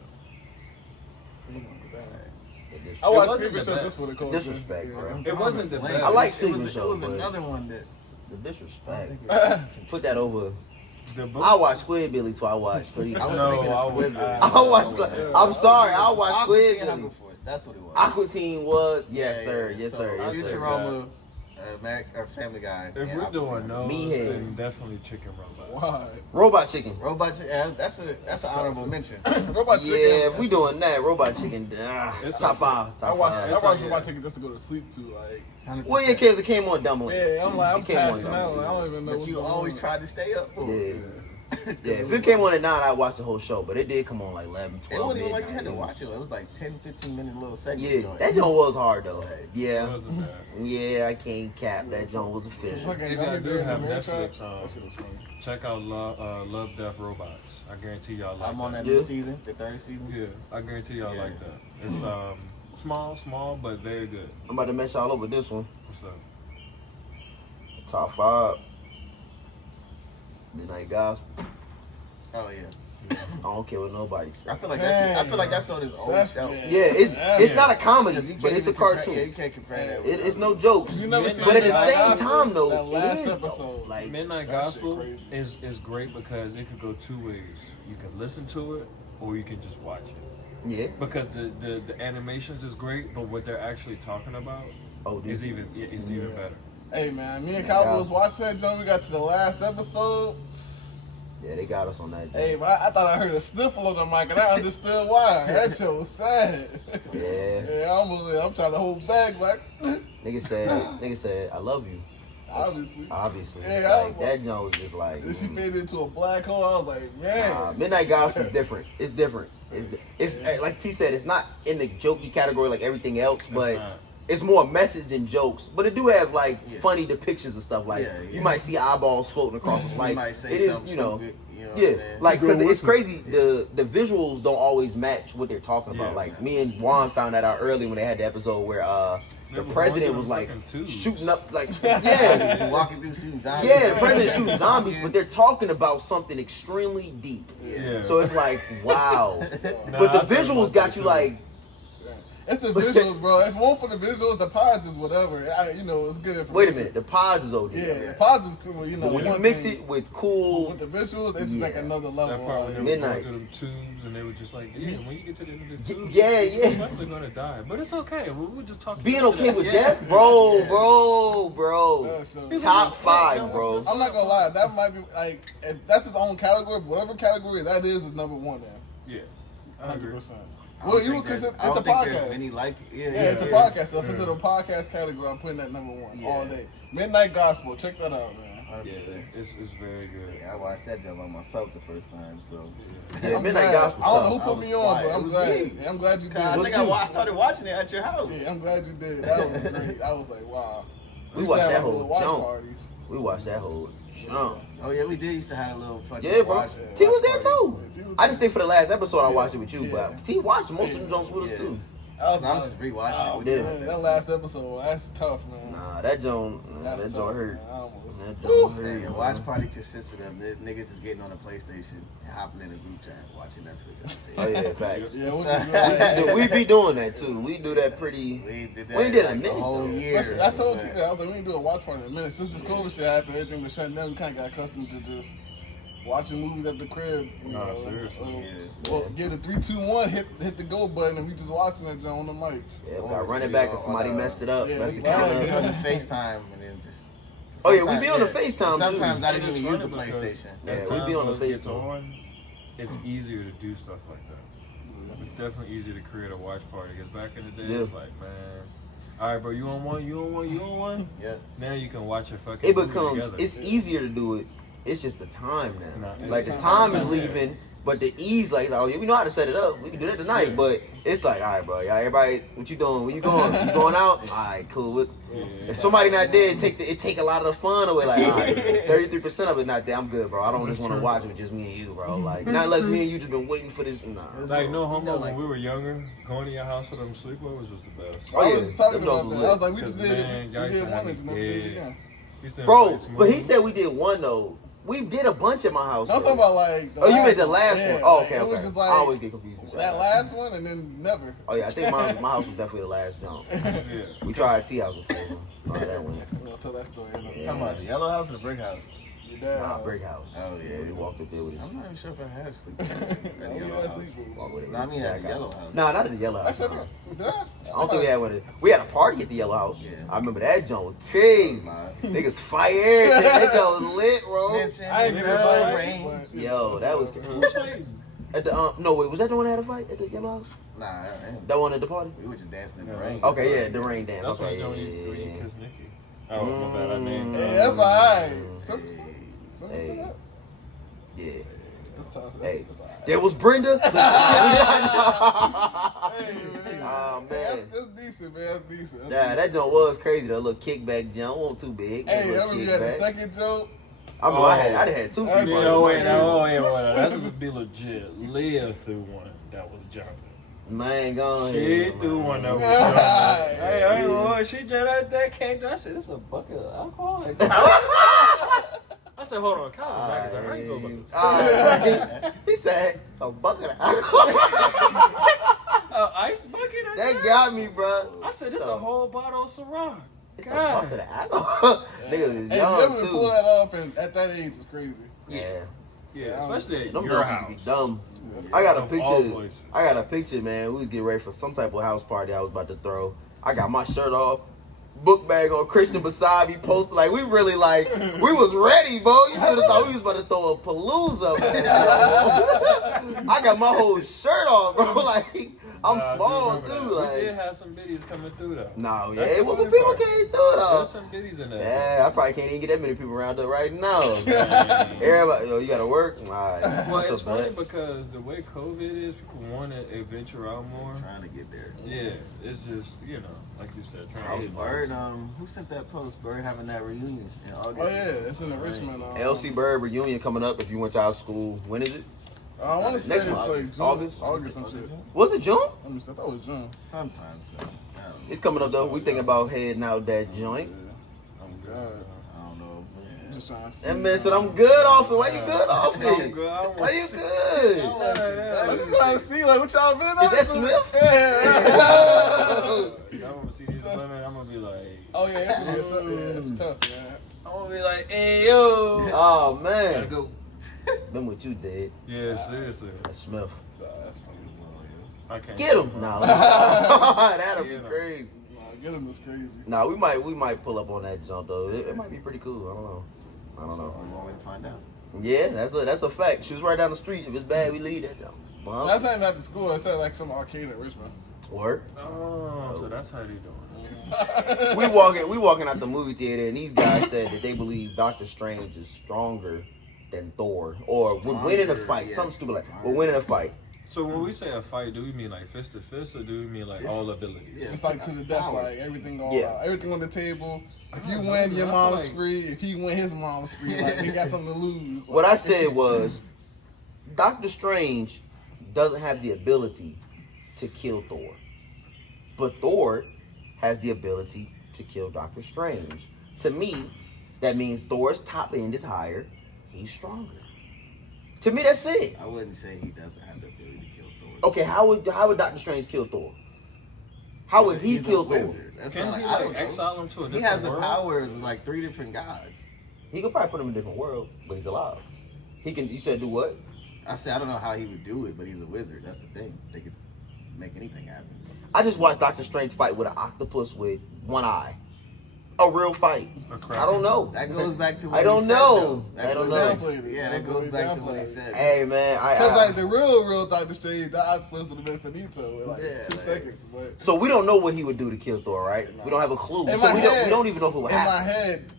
I watched wasn't Cleveland the Show best. just for the culture. Disrespect, bro. It wasn't the best. I like it Cleveland was, Show, it was but another one that the disrespect. I Put that over. The book, I watch Squidbillies, so I watch Cleveland. was No, thinking I of would- Squidbillies. I watch. I'm sorry, I watch Aqua Teen Hunger Squidbillies. Force. That's what it was. Aqua Teen was yes, Yeah, sir, yeah. yes, So, sir, yes, sir. Futurama, Family Guy. if and we're Aqua doing Teen. those, Meathead. then definitely Chicken Robot. Why? Robot Chicken. Robot, that's an honorable mention. Robot Chicken. Yeah, if we doing that, Robot Chicken, It's top okay. 5, I top watched 5. It's Robot like- Chicken just to go to sleep to, like. 100%. Well, yeah, kids, it came on Dumbling. Yeah, I'm like, I'm It came on passing out. Like, I don't even know. But what's you going always on. tried to stay up for it. Yeah. Yeah, if it came on at 9, I'd watch the whole show, but it did come on like 11, 12 It wasn't even like you midnight. had to watch it. It was like 10, 15-minute little segment. Yeah, that joint was hard though. It Yeah, wasn't bad. yeah, I can't cap. That joint was official. Fucking If y'all do have American Netflix, Trap, that shit was funny. check out Love, Death, Robots. I guarantee y'all like I'm on that Yeah. new season, the 3rd season. Yeah, I guarantee y'all Yeah. like that. It's small, but very good. I'm about to mess y'all up with this one. What's up? Top 5. Midnight Gospel. Oh yeah. I don't care what nobody says. I feel like that's on his old That's- show. yeah. Yeah, it's Yeah. not a comedy, You but can't it's a even compare- cartoon. Yeah, you can't compare that. With It's no jokes. You never But seen But at the Midnight same Gospel? time, though, That last it is episode. though. Like, Midnight That shit Gospel crazy. is great because it could go 2 ways. You can listen to it or you can just watch it. yeah. Because the animations is great, but what they're actually talking about Oh, dude. is even better. Hey man, me and Cowboy was watching that joint. We got to the last episode. Yeah, they got us on that. Hey, but I thought I heard a sniffle on the mic, and I understood why. That shit was sad. Yeah. Yeah, I'm trying to hold back, like, Nigga said, I love you. obviously. Obviously. Yeah, I like, was that joint was just like. Then she faded into a black hole. I was like, man. Midnight Gospel is different. It's different. It's like T said, it's not in the jokey category like everything else, but not. it's more message than jokes. But it do have like Yeah. funny depictions and stuff. Like Yeah, yeah. you might see eyeballs floating across the You light. might say It is, something you know. stupid, you know what Yeah, I'm saying? like because it's crazy. The visuals don't always match what they're talking about. Yeah. Like me and Juan found that out early when they had the episode where They the were president going was through like fucking tubes. shooting up like yeah. You walking through shooting zombies. Yeah, the president shooting zombies, but they're talking about something extremely deep. Yeah. So it's like, wow. Nah, But the I thought visuals about got that you too. like, It's the visuals, bro. If it weren't for the visuals, the pods is whatever. It's good information. wait a minute, the pods is OD. Yeah, the pods is cool. You know, But when you one mix thing- it with cool, with the visuals, it's just like Yeah. another level. That part when they were Midnight. going through them tubes and they were just like, yeah, when you get to the end of this tube, yeah, you're yeah. probably gonna die. But it's okay. We're just talking. Being about okay that. with Yeah. death, bro, Yeah. bro. That's so- Top 5, bro. I'm not gonna lie, that might be like if that's his own category, but whatever category that is number one then. Yeah, I agree. 100%. I Well, don't you think would consider there's- I it's a don't think there's podcast. Many like it. Yeah, it's a yeah. podcast. So if it's in Yeah. a podcast category, I'm putting that number one Yeah. all day. Midnight Gospel, check that out, man. 100%. Yeah, it's very good. Yeah, I watched that job on myself the first time, so. Yeah, I'm Midnight glad. Gospel. I don't know who tough. put I me was on, quiet. but It I'm was glad. me. Yeah, I'm glad you did. I was think you. I started watching it at your house. Yeah, I'm glad you did. That was great. I was like, wow. We used to watched have that our whole little watch jump. parties. We watched that whole jump. Oh yeah, we did used to have a little fucking Yeah, bro. watch. T was watch there parties. too. I just think for the last episode I watched it with you, Yeah. but T watched most of them joints with us Yeah. too. I was, I was just rewatching it with Yeah. you. man, that last episode, that's tough, man. Nah, that joint That's hurt. man. I almost. That Woo. joint Hey, hurt. a watch party consisted of niggas just getting on the PlayStation and hopping in a group chat watching Netflix. Oh yeah, facts. Yeah, what you doing? Dude, we be doing that too. We do that pretty. We did that We did a like minute, the whole though. year. Especially, I told But- you that. I was like, we need to do a watch party in a minute. Since this COVID shit happened, everything was shutting down, we kind of got accustomed to just watching movies at the crib. You Nah, know, seriously. Well, get a 3, 2, 1, hit the go button, and we just watching it on the mics. Yeah, we got running back and somebody messed it up. Yeah, Messed the it's counter We bad. up. on the FaceTime and then just. Oh, yeah, we sometimes- be on the FaceTime, too. Sometimes I didn't And even it's use the funny because PlayStation. Yeah, as we time be on the gets FaceTime. on, it's easier to do stuff like that. It's definitely easier to create a watch party because back in the day, Yeah. it's like, man, all right, bro, you on one, you on one, you on one. Yeah. Now you can watch a fucking It movie becomes. together. It's easier to do it. It's just the time now. Nah, it's Like the time. time is leaving, but the ease, like, oh yeah, we know how to set it up. We can do that tonight. Yeah. But it's like, all right, bro, y'all, everybody, what you doing? Where you going? You going out? All right, cool. If somebody not there, it take a lot of the fun away. Like, 33% of it not there. I'm good, bro. I don't just want to watch it with just me and you, bro. Like, not unless me and you just been waiting for this. Nah. Like, no homo, when we were younger, going to your house for them sleepovers was the best. I was talking about that. I was like, we just did it. We did one and just never did it again. Bro, but he said we did one though. We did a bunch at my house. I'm talking about like. You meant the last one. Oh, okay. It was just like I always get confused. That last one and then never. Oh yeah, I think my house was definitely the last jump. We tried T house before. That one. We'll tell that story. Talking about the yellow house or the brick house? Your dad's Nah, house. brick house. Oh yeah, We walked up there with I'm not even sure if I had sleep. Oh, At the you yellow had house. sleepover. No, I mean at the yellow house. Nah, not at the yellow house. Actually, I think we did. I don't think we had one. We had a party at the yellow house. Yeah. I remember that joint was crazy. Niggas fire everything. That joint was lit, bro. I ain't get invited. but- Yo, that was at the no wait, was that the one that had a fight at the yellow house? Nah, that ain't. That one at the party? We were just dancing in the rain. Okay, yeah, the rain dance. That's why Okay, you don't eat green, because Nikki. Oh, my bad, I named Hey, that's alright. Some Hey. up. Yeah. That's tough. Hey, That's alright. there was Brenda. Hey, man. Oh, man. That's decent, man. That's decent. Yeah, that joint was crazy. That little kickback jump wasn't too big. Hey, That I little remember you had a kickback. second joke. I mean, I had two Yeah, people. No, wait, that's gonna be legit. Leah threw one that was jumping. Man, go She ahead. threw one that was Yeah. jumping. Hey, I ain't gonna lie, she just that came down. I said, this is a bucket of alcohol. I said, hold on, count the back. How you feel about this? He said, it's a bucket of alcohol. Ice bucket? That got me, bro. I said, this is a whole bottle of Ciroc. It's God. a bucket of alcohol. Niggas is Hey, young, you ever too. pull that off and at that age is crazy. Yeah. Yeah, especially at Them your girls used to house. be dumb. I got a Of all picture. places. I got a picture, man. We was getting ready for some type of house party I was about to throw. I got my shirt off, book bag on, Christian beside me, posted like we really like we was ready, bro. You could have thought we was about to throw a palooza. I got my whole shirt off, bro. Like I'm small too. We did Like have some biddies coming through though. no, yeah, That's the it was some funny people part. came through though. There's some biddies in there. Yeah, I probably can't even get that many people around up right now. Dang. Everybody, yo, you gotta work. All right. Well, That's it's a funny bet. because the way COVID is, people want to venture out more. Trying to get there. Yeah, it's just, you know, like you said, trying Hey, to Bird, who sent that post? Bird having that reunion in August. Oh yeah, it's in the Richmond. LC Bird reunion coming up. If you went to our school, when is it? I want to say Next it's month. like June, August? August, some shit. Was it June? Let me see. I thought it was June. Sometime soon. I don't know. It's coming up though. We thinking about heading out that joint. I'm good. I don't know. I'm just trying to see. That man said I'm good off it. Why you good off I'm it? good. I Why you good? I'm just trying to see like what y'all been up Is that to. Smith? Yeah. I'm gonna see these women. I'm gonna be like, Oh yeah, it's tough, man. I'm gonna be like, hey yo, Oh gotta man. go. Remember what you did? Yeah, seriously, That's Smith. Nah, that's funny. I can't Get him. Nah. Nah, that'll be Get him. crazy. Nah, get him is crazy. Nah, we might pull up on that jump though. It might be pretty cool. I don't know. Only one way to find out. Yeah, that's a fact. She was right down the street. If it's bad, we leave that jump. Well, That's not even at the school. It's at like some arcade in Richmond. work. Oh, so that's how they doing. We walking out the movie theater, and these guys said that they believe Doctor Strange is stronger than Thor, or would win in a fight. Yes. Something stupid like would win in a fight. So when we say a fight, do we mean like fist to fist, or do we mean like Fist. all abilities? Yeah, It's like to the death, powers. like everything all Yeah. out. Everything on the table. If you Oh, win, no, your I feel mom's like- free. If he win, his mom's free. Like you got something to lose. What Like, I said was, Doctor Strange doesn't have the ability to kill Thor, but Thor has the ability to kill Doctor Strange. To me, that means Thor's top end is higher. He's stronger. To me, that's it. I wouldn't say he doesn't have the ability to kill Thor. Okay, how would Doctor Strange kill Thor? How would he He's a kill Thor? wizard. That's Can not he like, I don't like know. exile him to a He different has the world? powers of like 3 different gods. He could probably put him in a different world, but he's alive. He can. You said do what? I said I don't know how he would do it, but he's a wizard. That's the thing. They could make anything happen. I just watched Doctor Strange fight with an octopus with one eye. A real fight. A crab? I don't know. That goes back to what I don't he said, know. though. That I don't goes know. back- Downplayed it. Yeah, that That's goes what back he to what he downplayed. said. Hey man, Because like the real Doctor Strange, the octopus would have been finito in like Yeah, 2 like- seconds. But So we don't know what he would do to kill Thor, right? We don't have a clue. In So my we head- don't even know if it would in my happen. head,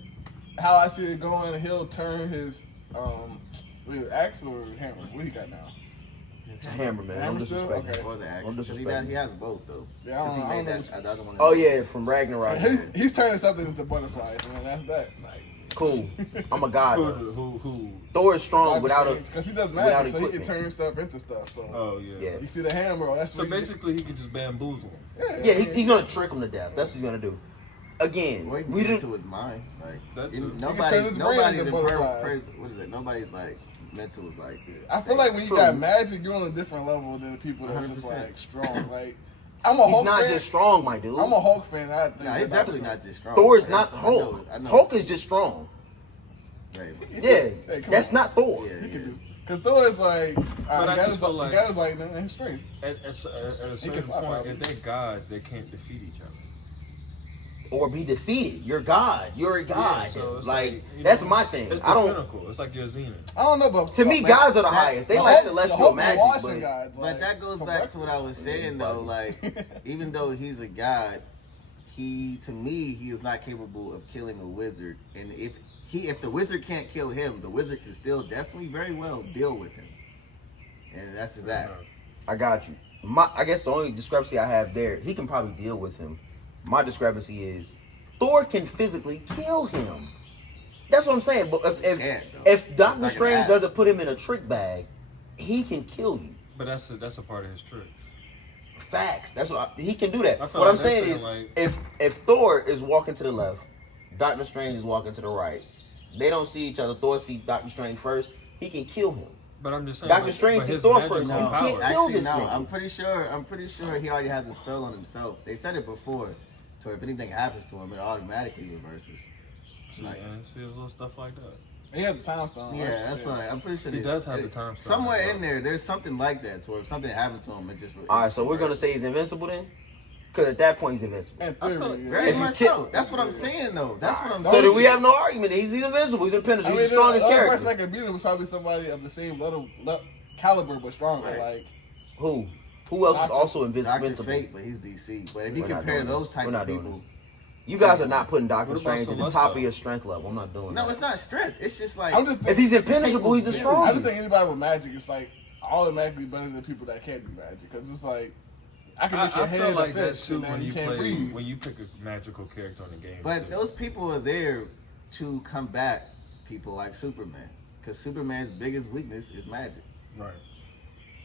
how I see it going, he'll turn his axe or hammer. What he got now? It's a hammer, man. Don't still? disrespect Okay. him. Or the axe. Don't 'Cause disrespect he has both though. Yeah, I Since he don't made know that the other one. Oh yeah, from Ragnarok. He's turning something into butterflies, man. That's that. Like, Cool. I'm a god. Who? Thor is strong without a. because he does without magic, so he can equipment. turn stuff into stuff. So Oh yeah. Yeah. you see the hammer, that's So what basically, he could just bamboozle him. Yeah, he's gonna trick him to death. That's what he's gonna do. Again, Or he can we get didn't. into his mind. Like That too. nobody's brain into in butterflies. what is it? Nobody's like mental is like. I feel like when you True. got magic, you're on a different level than the people that's just 100%. like strong. Like I'm a He's Hulk not fan. just strong, my dude. I'm a Hulk fan. I think Nah, he's definitely not just strong. Thor is Like, not I Hulk. know. Hulk is just strong. Right. Yeah, Hey, come that's on. not Thor. Yeah. Because Thor is like, But I got just feel like- his strength. At a certain fly, point, probably. if they're gods, they can't defeat each other. Or be defeated. You're God. You're a god. so it's like you that's know, my thing. It's the I don't. pinnacle. It's like your zenith. I don't know, but To me, like, gods are the highest. They the like Hulk- celestial the Hulk magic, and Washington but gods, But like, that goes for back to what I was breakfast. saying though. Like, even though he's a god, he is not capable of killing a wizard. And if the wizard can't kill him, the wizard can still definitely very well deal with him. And that's just that. I got you. I guess the only discrepancy I have there, he can probably deal with him. My discrepancy is Thor can physically kill him. That's what I'm saying. But if Doctor like Strange an doesn't put him in a trick bag, he can kill you. But that's a part of his trick. Facts. That's what he can do that. I feel What like I'm saying that's is, like- if Thor is walking to the left, Doctor Strange is walking to the right. They don't see each other. Thor sees Doctor Strange first. He can kill him. But I'm just saying, Doctor like, Strange but sees his Thor magical first. No, You can't powers- kill actually, this no. nigga. I'm pretty sure he already has a spell on himself. They said it before. So if anything happens to him, it automatically reverses. Like, and see his little stuff like that. He has a time stone. yeah, right? that's like I'm pretty sure He there's- does have the time stone. Somewhere in there's something like that. So if something happened to him, it just. All right, so we're gonna say he's invincible then, because at that point he's invincible. In I feel theory, like yeah. Very If you much kill- so. That's what I'm saying though. That's what I'm So saying. then we have no argument. He's invincible. He's impenetrable. I mean, He's the strongest the only person character. that could beat him is probably somebody of the same caliber but stronger. Right. Like Who? Who else is Doctor- also Dr. invincible? Fate, but he's DC. But if you We're not compare doing those this. type We're not of doing people, You guys are not putting Doctor What about Strange at the Celeste, top of though? your strength level. I'm not doing no, that. it's not strength. It's just like I'm just If he's impenetrable, he's the I just strongest. think anybody with magic is like automatically better than people that can't do magic because it's like I can make your I head feel a like that fish too and then when you can't play breathe. when you pick a magical character on the game. But too. those people are there to combat people like Superman. Because Superman's biggest weakness is magic. Right,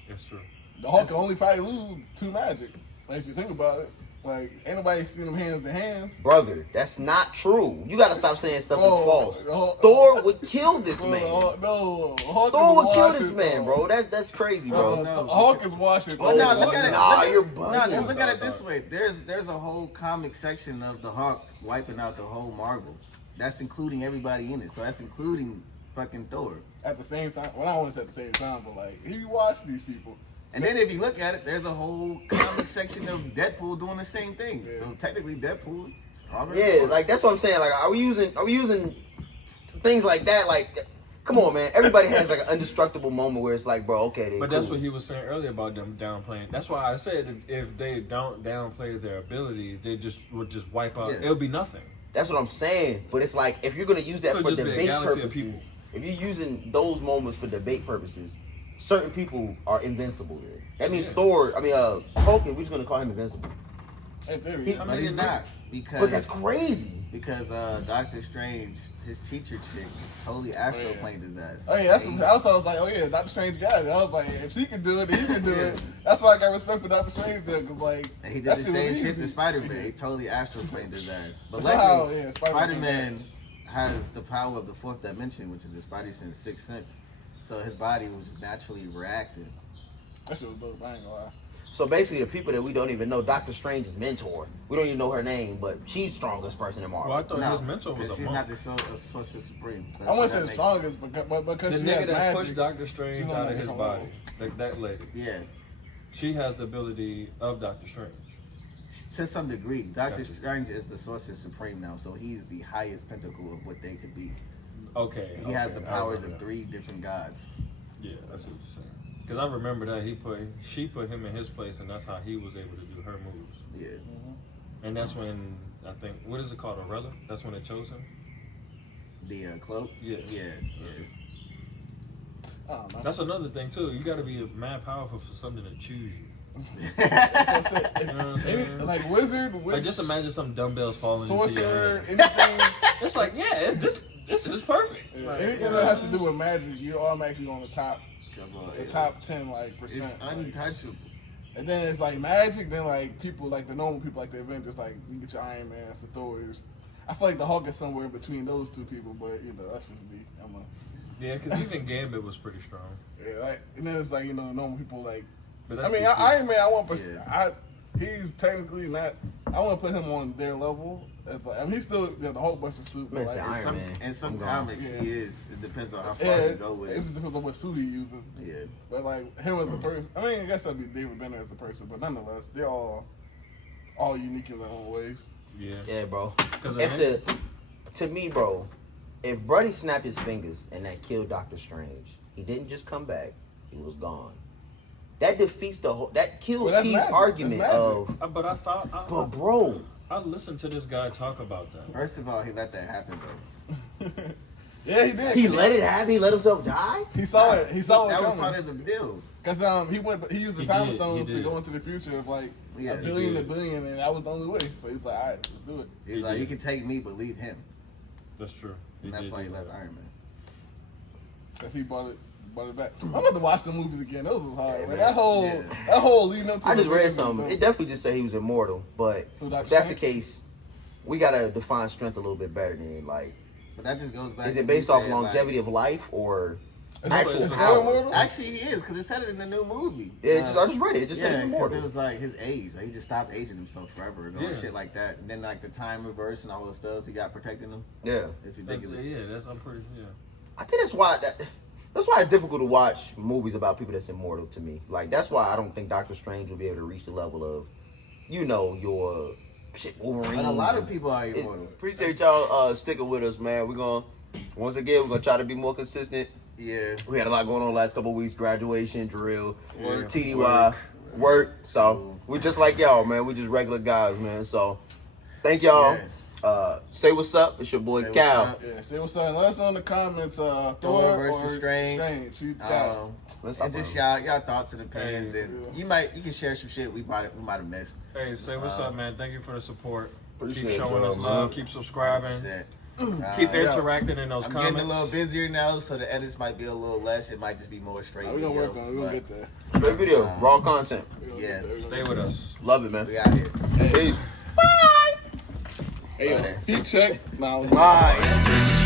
it's true. The Hulk can only probably lose to magic. Like if you think about it, like ain't nobody seen them hands to hands. Brother, that's not true. You gotta stop saying stuff Whoa, is false. the Hulk- Thor would kill this Well, man. no, Hulk Thor is would kill washing, this man, though. bro. That's crazy, bro. No. The Hulk is washing. Well, no, though. look at it. Nah, you're No, bugging. just look at it this way. There's a whole comic section of the Hulk wiping out the whole Marvel. That's including everybody in it. So that's including fucking Thor. At the same time, well, I don't want to say at the same time, but like if you watch these people, And then if you look at it, there's a whole comic section of Deadpool doing the same thing. Yeah. So technically, Deadpool is stronger. than Yeah, Thor. like that's what I'm saying. Like, are we using things like that? Like, come on, man. Everybody has like an indestructible moment where it's like, bro, okay, they But cool. that's what he was saying earlier about them downplaying. That's why I said if they don't downplay their abilities, they would just wipe out. Yeah. It'll be nothing. That's what I'm saying. But it's like if you're gonna use that Could for just be a debate galaxy of purposes, people. if you're using those moments for debate purposes, certain people are invincible. Here. That means Yeah. Thor. I mean, Hulk. We're just gonna call him invincible. in theory, He- yeah. But he's not. Because But that's crazy. Because Doctor Strange, his teacher chick, totally astroplaned his ass. Oh yeah, that's what I was like. Oh yeah, Doctor Strange got it. I was like, if she can do it, then he can do it. That's why I got respect for Doctor Strange there, cause like And he did that the shit was same shit easy. to Spider-Man. He totally astroplaned his ass. But Somehow, luckily, yeah, Spider-Man has the power of the fourth dimension, which is the Spider-Sense sixth sense. So his body was just naturally reacting. That shit was dope. I ain't gonna lie. So basically, the people that we don't even know, Doctor Strange's mentor. We don't even know her name, but she's strongest person in Marvel. Well, I thought No, his mentor was because a she's not monk. the Sorcerer Supreme. So I wouldn't say that the makes- strongest, but The because she nigga has that magic. pushed Doctor Strange she's on out a of his different body, level. like that lady. Yeah, She has the ability of Doctor Strange. to some degree. Doctor Gotcha. Strange is the Sorcerer Supreme now, so he's the highest pinnacle of what they could be. Okay. He has the I powers remember of that. 3 different gods. Yeah, that's what you're saying. Because I remember that she put him in his place, and that's how he was able to do her moves. Yeah. And that's when I think what is it called, a relic? That's when they chose him. The cloak? Yeah. Yeah. I don't know. That's another thing too. You got to be mad powerful for something to choose you. That's it. You know what I'm saying? Like wizard, witch, Like just imagine some dumbbells falling into your sorcerer, hand. anything. It's like, yeah, this is perfect. Yeah, Like, anything that has to do with magic, you're automatically on the top, Come on, the yeah. top 10 percent. It's untouchable. And then it's like magic. Then like people like the normal people like the Avengers, like you get your Iron Man, the Thors. I feel like the Hulk is somewhere in between those two people, but that's just me. yeah, because even Gambit was pretty strong. Yeah, like and then it's like normal people like. But I that's mean, DC. Iron Man. Yeah. He's technically not. I want to put him on their level. It's like he's still the Hulk buster suit. But Man, like, Iron Man. In some I'm gone. comics, Yeah. he is. It depends on how far yeah, you go with it it. just depends on what suit he using. Yeah. But like him as a person, I mean, I guess that'd be David Banner as a person, but nonetheless, they're all unique in their own ways. Yeah. Yeah, bro. Because To me, bro, if Brody snapped his fingers and that killed Doctor Strange, he didn't just come back; he was gone. That defeats the whole. That kills Well, that's T's magic. argument That's of. But I found. But bro, I listened to this guy talk about that. First of all, he let that happen though. Yeah, he did. he let it happen. He let himself die. He saw it. He saw it That was coming. part of the deal. Cause he used the He time did, stone he to did. go into the future of like Yeah, a he billion to did. billion, and that was the only way. So he's like, all right, let's do it. He's He like, did. you can take me, but leave him. That's true. And that's did why he do left that. Iron Man. Cause he brought it back. I'm about to watch the movies again. Those was hard. Yeah, Like man. that whole leading up to. I just the read movies something. was It definitely just said he was immortal. But Who, if Dr. that's the Strange? case, we gotta define strength a little bit better than like. But that just goes back. Is to it based you off saying, longevity of life or Is actual is power? Thor immortal? Actually, he is because it said it in the new movie. Yeah, I just read it. It just said yeah, he's because immortal. it was like his age. Like, he just stopped aging himself forever and all Yeah. shit like that. And then like the time reverse and all those spells he got protecting him. Yeah. It's ridiculous. I'm pretty. Yeah. I think that's why it's difficult to watch movies about people that's immortal to me. Like that's why I don't think Doctor Strange will be able to reach the level of, your shit Wolverine. But a lot of people are It- immortal. appreciate y'all sticking with us, man. We're gonna try to be more consistent. Yeah. We had a lot going on the last couple of weeks, graduation, drill, Work, TDY, work. So we just like y'all, man. We just regular guys, man. So thank y'all. Say what's up. It's your boy Say what's Cal. up. Yeah, say what's up. Let us know in the comments. Thor versus or Strange. Who you got? Let's And talk just about y'all thoughts and opinions, Hey. and you can share some shit we might have missed. Hey, say what's up, man. Thank you for the support. Appreciate Keep it, showing bro, us man. love. Keep subscribing. 100%. Keep Yeah. interacting in those I'm comments. getting a little busier now, so the edits might be a little less. It might just be more straight. We're gonna video, work on it. We're gonna get there. Straight video, raw content. We gonna Yeah. get there. We gonna Stay get with there. us. Love it, man. We out here. Peace. Hey, yo, feet check. Now, Bye.